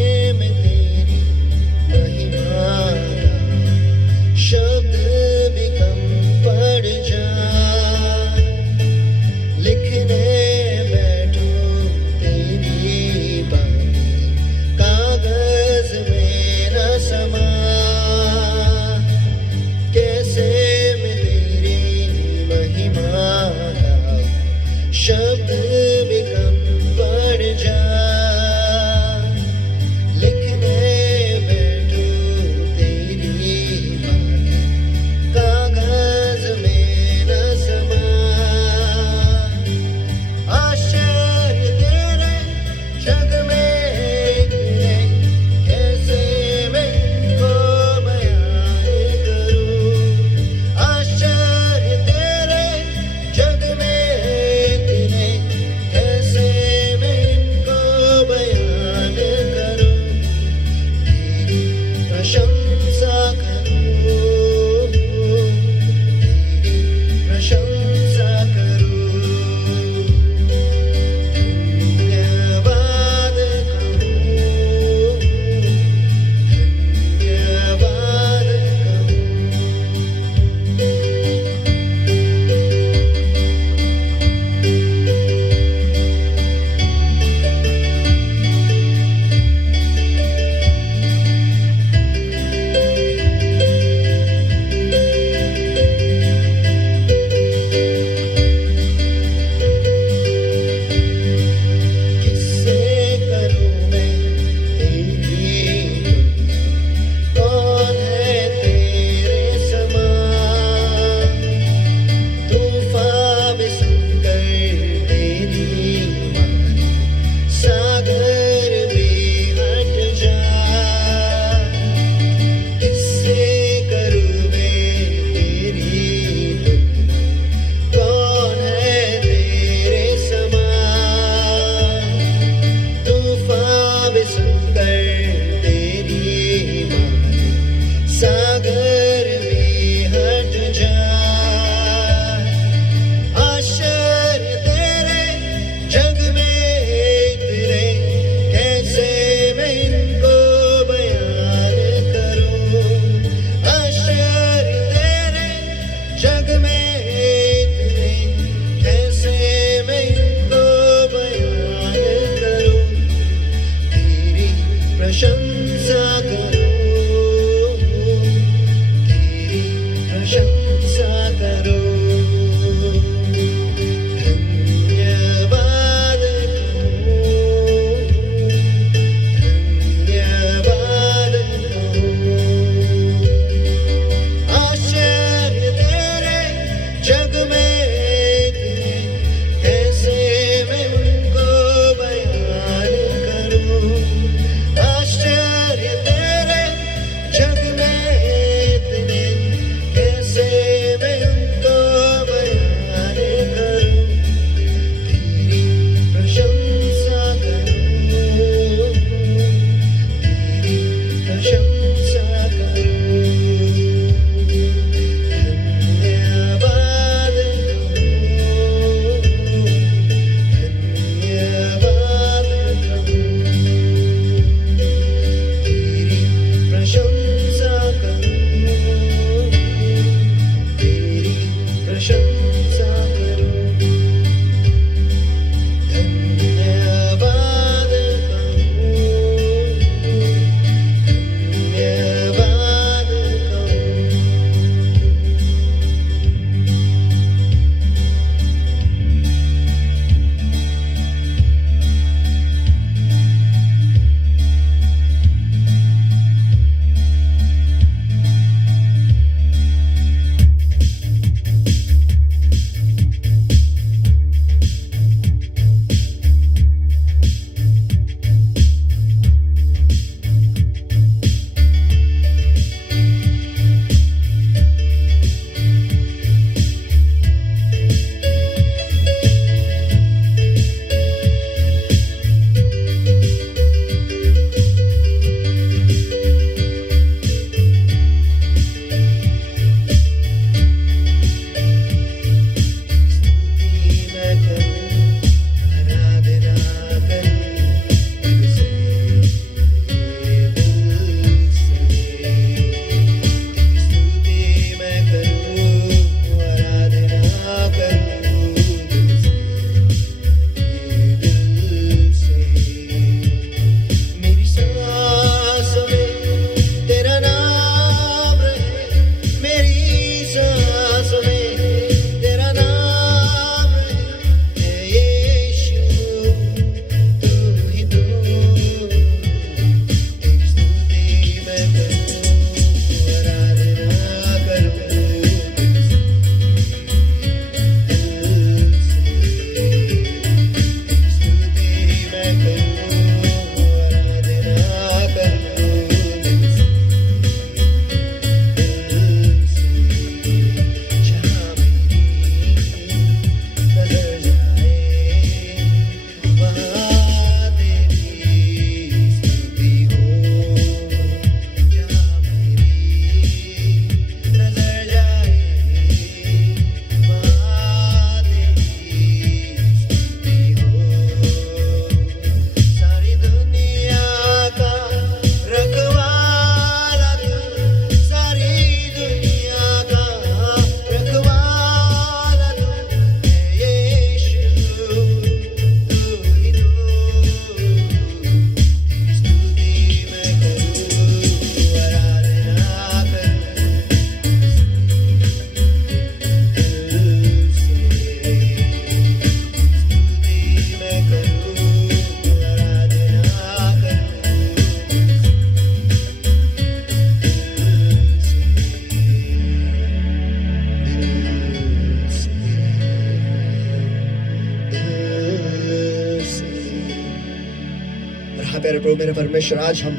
प्रभु मेरे परमेश्वर, आज हम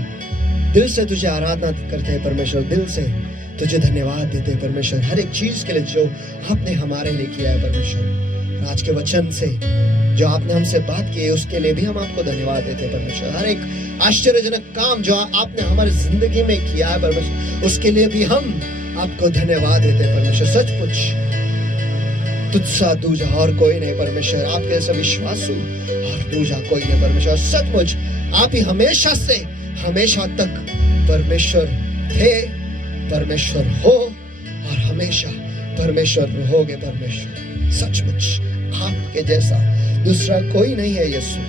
दिल से तुझे आराधना करते हैं परमेश्वर, दिल से तुझे धन्यवाद देते हैं परमेश्वर, हर एक चीज के लिए जो आपने हमारे लिए किया है परमेश्वर। आज के वचन से जो आपने हमसे बात की है उसके लिए भी हम आपको धन्यवाद देते हैं परमेश्वर। हर एक आश्चर्यजनक काम जो आपने हमारी जिंदगी में किया है परमेश्वर, उसके लिए भी हम आपको धन्यवाद देते हैं परमेश्वर। सचमुच तुझसा दूजा और कोई नहीं परमेश्वर, आपके जैसा विश्वासु और दूजा कोई नहीं परमेश्वर। सचमुच आप ही हमेशा से हमेशा तक परमेश्वर थे, परमेश्वर हो और हमेशा परमेश्वर रहोगे परमेश्वर। सचमुच आपके जैसा दूसरा कोई नहीं है यीशु।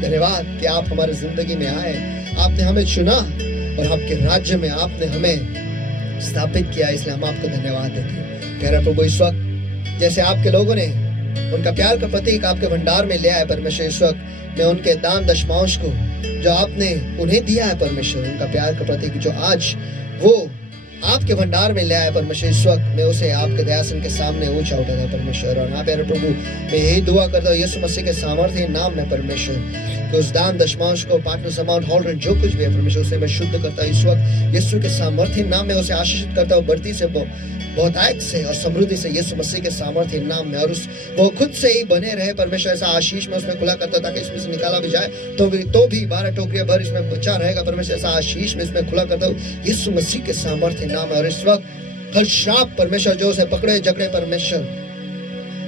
धन्यवाद कि आप हमारी जिंदगी में आए, आपने हमें चुना और आपके राज्य में आपने हमें स्थापित किया, इसलिए हम आपको धन्यवाद देते हैं। प्यारा प्रभु, इस वक्त जैसे आपके लोगों ने उनका प्यार का प्रतीक आपके भंडार में ले आए परमेश्वर, इस वक्त मैं उनके दान दशमांश को जो आपने उन्हें दिया है परमेश्वर, उनका प्यार का प्रतीक जो आज वो आपके भंडार में ले आए परमेश्वर, इस वक्त मैं उसे आपके दयासन के सामने ऊंचा उठाता परमेश्वर। और हाँ प्यारे प्रभु, मैं यही दुआ करता हूँ यीशु मसीह के सामर्थ्य नाम में परमेश्वर, कि उस दान दशमांश को, पार्टनर्स अमाउंट, हॉल जो कुछ भी है परमेश्वर, उसे मैं शुद्ध करता हूँ इस वक्त यीशु के सामर्थ्य नाम में, उसे आशीषित करता हूँ बढ़ती से बहुतायत से और समृद्धि से यीशु मसीह के सामर्थ्य नाम में। और उस वो खुद से ही बने रहे परमेश्वर, ऐसा आशीष में उसमें खुला करता ताकि इसमें से निकाला भी जाए तो भी 12 टोकरियां भर इसमें बचा रहेगा परमेश्वर, ऐसा आशीष में इसमें खुला करता हूँ यीशु मसीह के सामर्थ्य नाम है। और इस वक्त हर श्राप परमेश्वर जो उसे पकड़े जकड़े परमेश्वर,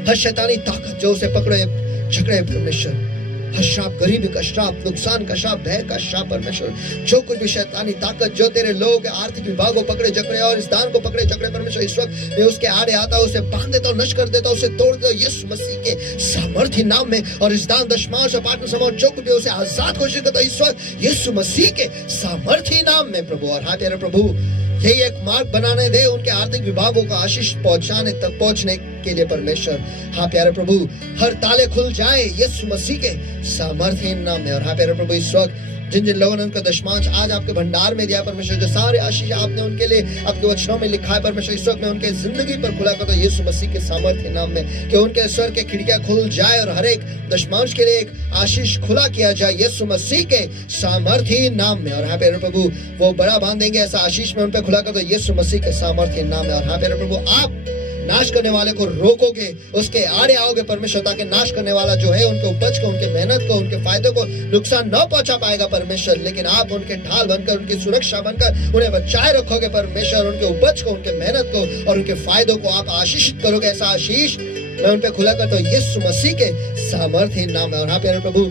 हर शैतानी ताकत जो उसे पकड़े जकड़े परमेश्वर, हर श्राप, गरीबी का श्राप, नुकसान का श्राप, भय का श्राप परमेश्वर, जो कुछ भी शैतानी ताकत जो तेरे लोगों के आर्थिक विभाग को पकड़े जकड़े और इस दान को पकड़े जकड़े परमेश्वर, इस वक्त मैं उसके आड़े आता हूँ, उसे बांध देता हूँ, नष्ट कर देता हूँ, उसे तोड़ देता हूँ यीशु मसीह के सामर्थ्य नाम में। और इस दान दशमांश और पार्टनर अमाउंट जो कुछ भी उसे आजाद घोषित करता हूँ इस वक्त यीशु मसीह के सामर्थ्य नाम में प्रभु। और हाँ तेरे प्रभु, यही एक मार्ग बनाने दे उनके आर्थिक विभागों को आशीष पहुंचाने तक पहुंचने के लिए परमेश्वर। हाँ प्यारे प्रभु, हर ताले खुल जाए यीशु मसीह के सामर्थ्य नाम में। और हाँ प्यारे प्रभु, इस वक्त जिन जिन लोगों ने उनका दशमांश आज आपके भंडार में दिया परमेश्वर, जो सारे आशीष आपने उनके लिए आपके वचनों में लिखा है परमेश्वर, इस वक्त में उनके जिंदगी पर खुला करता यीशु मसीह के सामर्थ्य नाम में, कि उनके स्वर के खिड़कियां खुल जाए और हर एक दशमांश के लिए एक आशीष खुला किया जाए यीशु मसीह के सामर्थ्य नाम में। और हाँ प्यारे प्रभु, वो बड़ा बांधेंगे ऐसा आशीष में उन पर खुला करता यीशु मसीह के सामर्थ्य नाम में। और हाँ प्यारे प्रभु, आप नाश करने वाले को रोकोगे, उसके आड़े आओगे परमेश्वर, ताकि नाश करने वाला जो है उनके उपज को, उनके मेहनत को, उनके फायदे को नुकसान न पहुंचा पाएगा परमेश्वर, लेकिन आप उनके ढाल बनकर, उनकी सुरक्षा बनकर उन्हें बचाए रखोगे परमेश्वर, उनके उपज को, उनके मेहनत को और उनके फायदों को आप आशीषित करोगे। ऐसा आशीष मैं उन पे खुला करता हूँ यीशु मसीह के सामर्थ्य नाम में। और हाँ प्यारे प्रभु,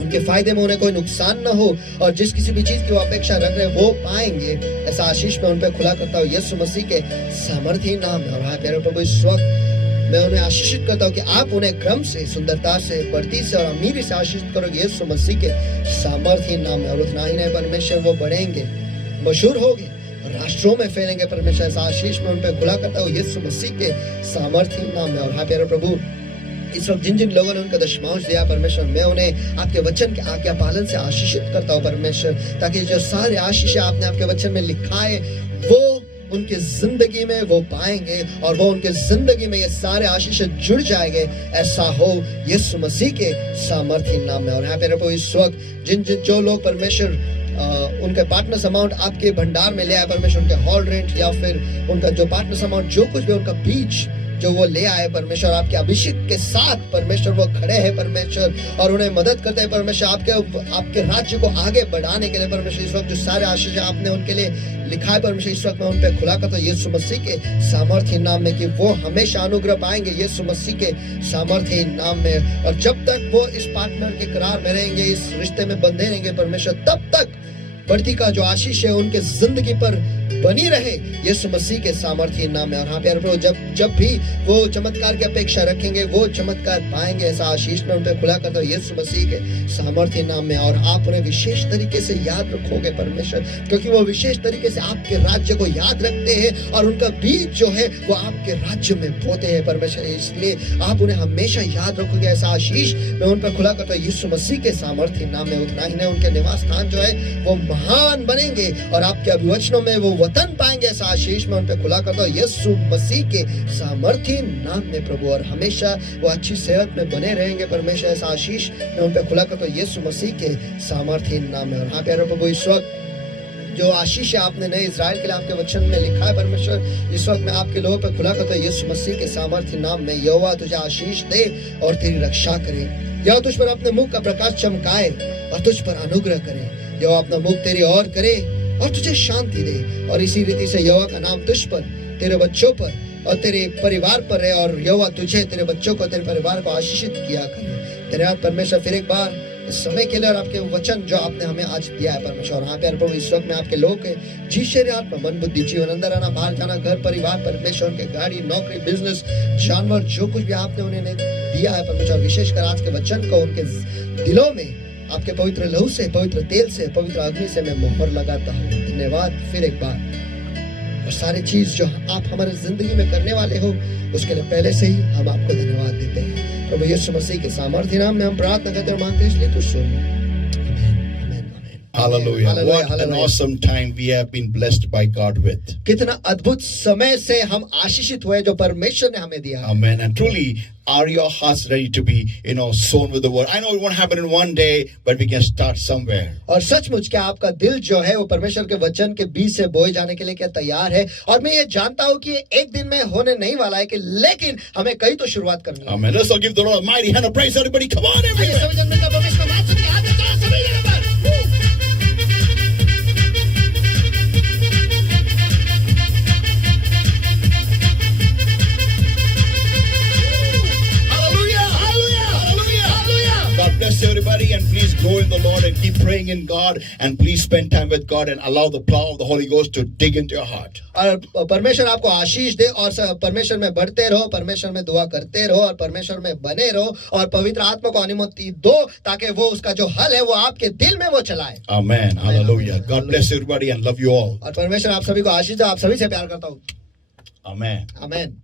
उनके फायदे में उन्हें कोई नुकसान न हो और जिस किसी भी चीज की वो अपेक्षा रख रहे वो पाएंगे, ऐसा आशीष मैं उन पे खुला करता हूँ यीशु मसीह के सामर्थ्य नाम में। और हाँ प्यारे प्रभु, इस वक्त मैं उन्हें आशीषित करता हूँ कि आप उन्हें क्रम से, सुंदरता से, बढ़ती से और अमीरी से आशीषित करोगे यीशु मसीह के सामर्थ्य नाम में। और उतना ही नहीं परमेश्वर, वो बढ़ेंगे, मशहूर होंगे, राष्ट्रों में फैलेंगे परमेश्वर, ऐसा आशीष में उन पे खुला करता हूँ यीशु मसीह के सामर्थ्य नाम में। और हाँ प्यारे प्रभु, इस वक्त जिन जिन लोगों ने उनका दशमांश दिया परमेश्वर, मैं उन्हें आपके वचन के आज्ञा पालन से आशीषित करता हूँ परमेश्वर, ताकि जो सारे आशीष आपने आपके वचन में लिखा है वो उनकी जिंदगी में वो पाएंगे और वो उनके जिंदगी में ये सारे आशीष जुड़ जाएंगे। ऐसा हो यीशु मसीह के सामर्थ्य नाम में। और यहाँ पे रखो, इस वक्त जिन जिन जो लोग परमेश्वर उनके पार्टनर्स अमाउंट आपके भंडार में ले आए परमेश्वर, उनके हॉल रेंट या फिर उनका जो पार्टनर्स अमाउंट जो कुछ भी उनका बीज जो वो ले आए परमेश्वर, आपके अभिषेक के साथ परमेश्वर वो खड़े हैं परमेश्वर और उन्हें मदद करते हैं परमेश्वर, आपके राज्य को आगे बढ़ाने के लिए परमेश्वर। इस वक्त जो सारे आशीष आपने उनके लिए लिखा है परमेश्वर, इस वक्त मैं उन पे खुला करता हूं यीशु मसीह के सामर्थ्य नाम में, कि वो हमेशा अनुग्रह पाएंगे यीशु मसीह के सामर्थ्य नाम में। और जब तक वो इस पार्टनर के करार में रहेंगे, इस रिश्ते में बंधे रहेंगे परमेश्वर, तब तक बढ़ती का जो आशीष है उनके जिंदगी पर बनी रहे यीशु मसीह के सामर्थ्य नाम में। और हाँ प्यारे प्रभु, जब भी वो चमत्कार की अपेक्षा रखेंगे वो चमत्कार पाएंगे, ऐसा आशीष में उन पे खुला करता हूं यीशु मसीह के सामर्थ्य नाम में। और आप उन्हें विशेष तरीके से याद रखोगे परमेश्वर, क्योंकि वो विशेष तरीके से आपके राज्य को याद रखते हैं और उनका बीज जो है वो आपके राज्य में बोते हैं परमेश्वर, इसलिए आप उन्हें हमेशा याद रखोगे। ऐसा आशीष मैं उन पर खुला करता हूं यीशु मसीह के सामर्थ्य नाम में। उतना ही नहीं, उनके निवास स्थान जो है वो महान बनेंगे और आपके अभिवचनों में वो वतन पाएंगे ऐसा आशीष मैं उन पे खुला करता हूँ यीशु मसीह के सामर्थी नाम में प्रभु। और हमेशा वो अच्छी सेहत में बने रहेंगे परमेश्वर, ऐसा आशीष मैं उन पे खुला करता हूँ यीशु मसीह के सामर्थी नाम में। और हाँ प्यारे प्रभु, इस वक्त जो आशीष है आपने नए इज़राइल के लिए आपके वचन में लिखा है परमेश्वर, इस वक्त मैं आपके लोगों पे खुला करता हूँ यीशु मसीह के सामर्थ्य नाम में। यहोवा तुझे आशीष दे और तेरी रक्षा करे। यहोवा तुझ पर अपने मुख का प्रकाश चमकाए और तुझ पर अनुग्रह करे। यहोवा अपना मुख तेरी ओर करे और तुझे शांति दे। और इसी रीति से यहोवा का नाम तुझ पर, तेरे बच्चों पर और तेरे परिवार पर रहे। और यहोवा तुझे, तेरे बच्चों को, तेरे परिवार को आशीषित किया करे। धन्यवाद परमेश्वर फिर एक बार इस समय के लिए और आपके वचन जो आपने हमें आज दिया है परमेश्वर। हाँ प्यारे प्रभु, इस वक्त में आपके लोग के जी शरीर आत्मा मन बुद्धि जीवन, अंदर आना बाहर जाना, घर परिवार परमेश्वर, उनके गाड़ी नौकरी बिजनेस जानवर जो कुछ भी आपने उन्हें दिया है परमेश्वर, विशेषकर आज के वचन को उनके दिलों में आपके पवित्र लहू से, पवित्र तेल से, पवित्र अग्नि से मैं मोहर लगाता हूँ। धन्यवाद फिर एक बार। और सारी चीज जो आप हमारे जिंदगी में करने वाले हो उसके लिए पहले से ही हम आपको धन्यवाद देते हैं प्रभु यीशु मसीह के सामर्थ्य नाम में हम प्रार्थना करते और मांगते हैं, इसलिए तू सुन। Hallelujah. Hallelujah. What an Hallelujah. awesome time we have been blessed by God with. कितना अद्भुत समय से हम आशीषित हुए जो परमेश्वर ने हमें दिया। Amen. And truly, are your hearts ready to be, sown with the word? I know it won't happen in one day, but we can start somewhere. और सचमुच क्या आपका दिल जो है वो परमेश्वर के वचन के बीज से बोए जाने के लिए क्या तैयार है? और मैं ये जानता हूँ कि एक दिन में होने नहीं वाला है, कि लेकिन हमें कहीं तो शुरुआत करनी है। Amen. Let's all give the Lord a mighty hand of praise, everybody. Come on, आइए everybody. सभी जन मिलकर परमेश्वर को हाथ उठाइए, हाथ उठाओ सभी जगह पर। God bless everybody, and please grow in the Lord and keep praying in God, and please spend time with God and allow the plow of the Holy Ghost to dig into your heart. और परमेश्वर आपको आशीष दे और परमेश्वर में बढ़ते रहो, परमेश्वर में दुआ करते रहो और परमेश्वर में बने रहो और पवित्र आत्मा को अनुमति दो ताकि वो उसका जो हल है वो आपके दिल में वो चलाए। Amen. Hallelujah. God bless everybody and love you all. और परमेश्वर आप सभी को आशीष दे, आप सभी से प्यार करता हूँ। Amen. आमीन।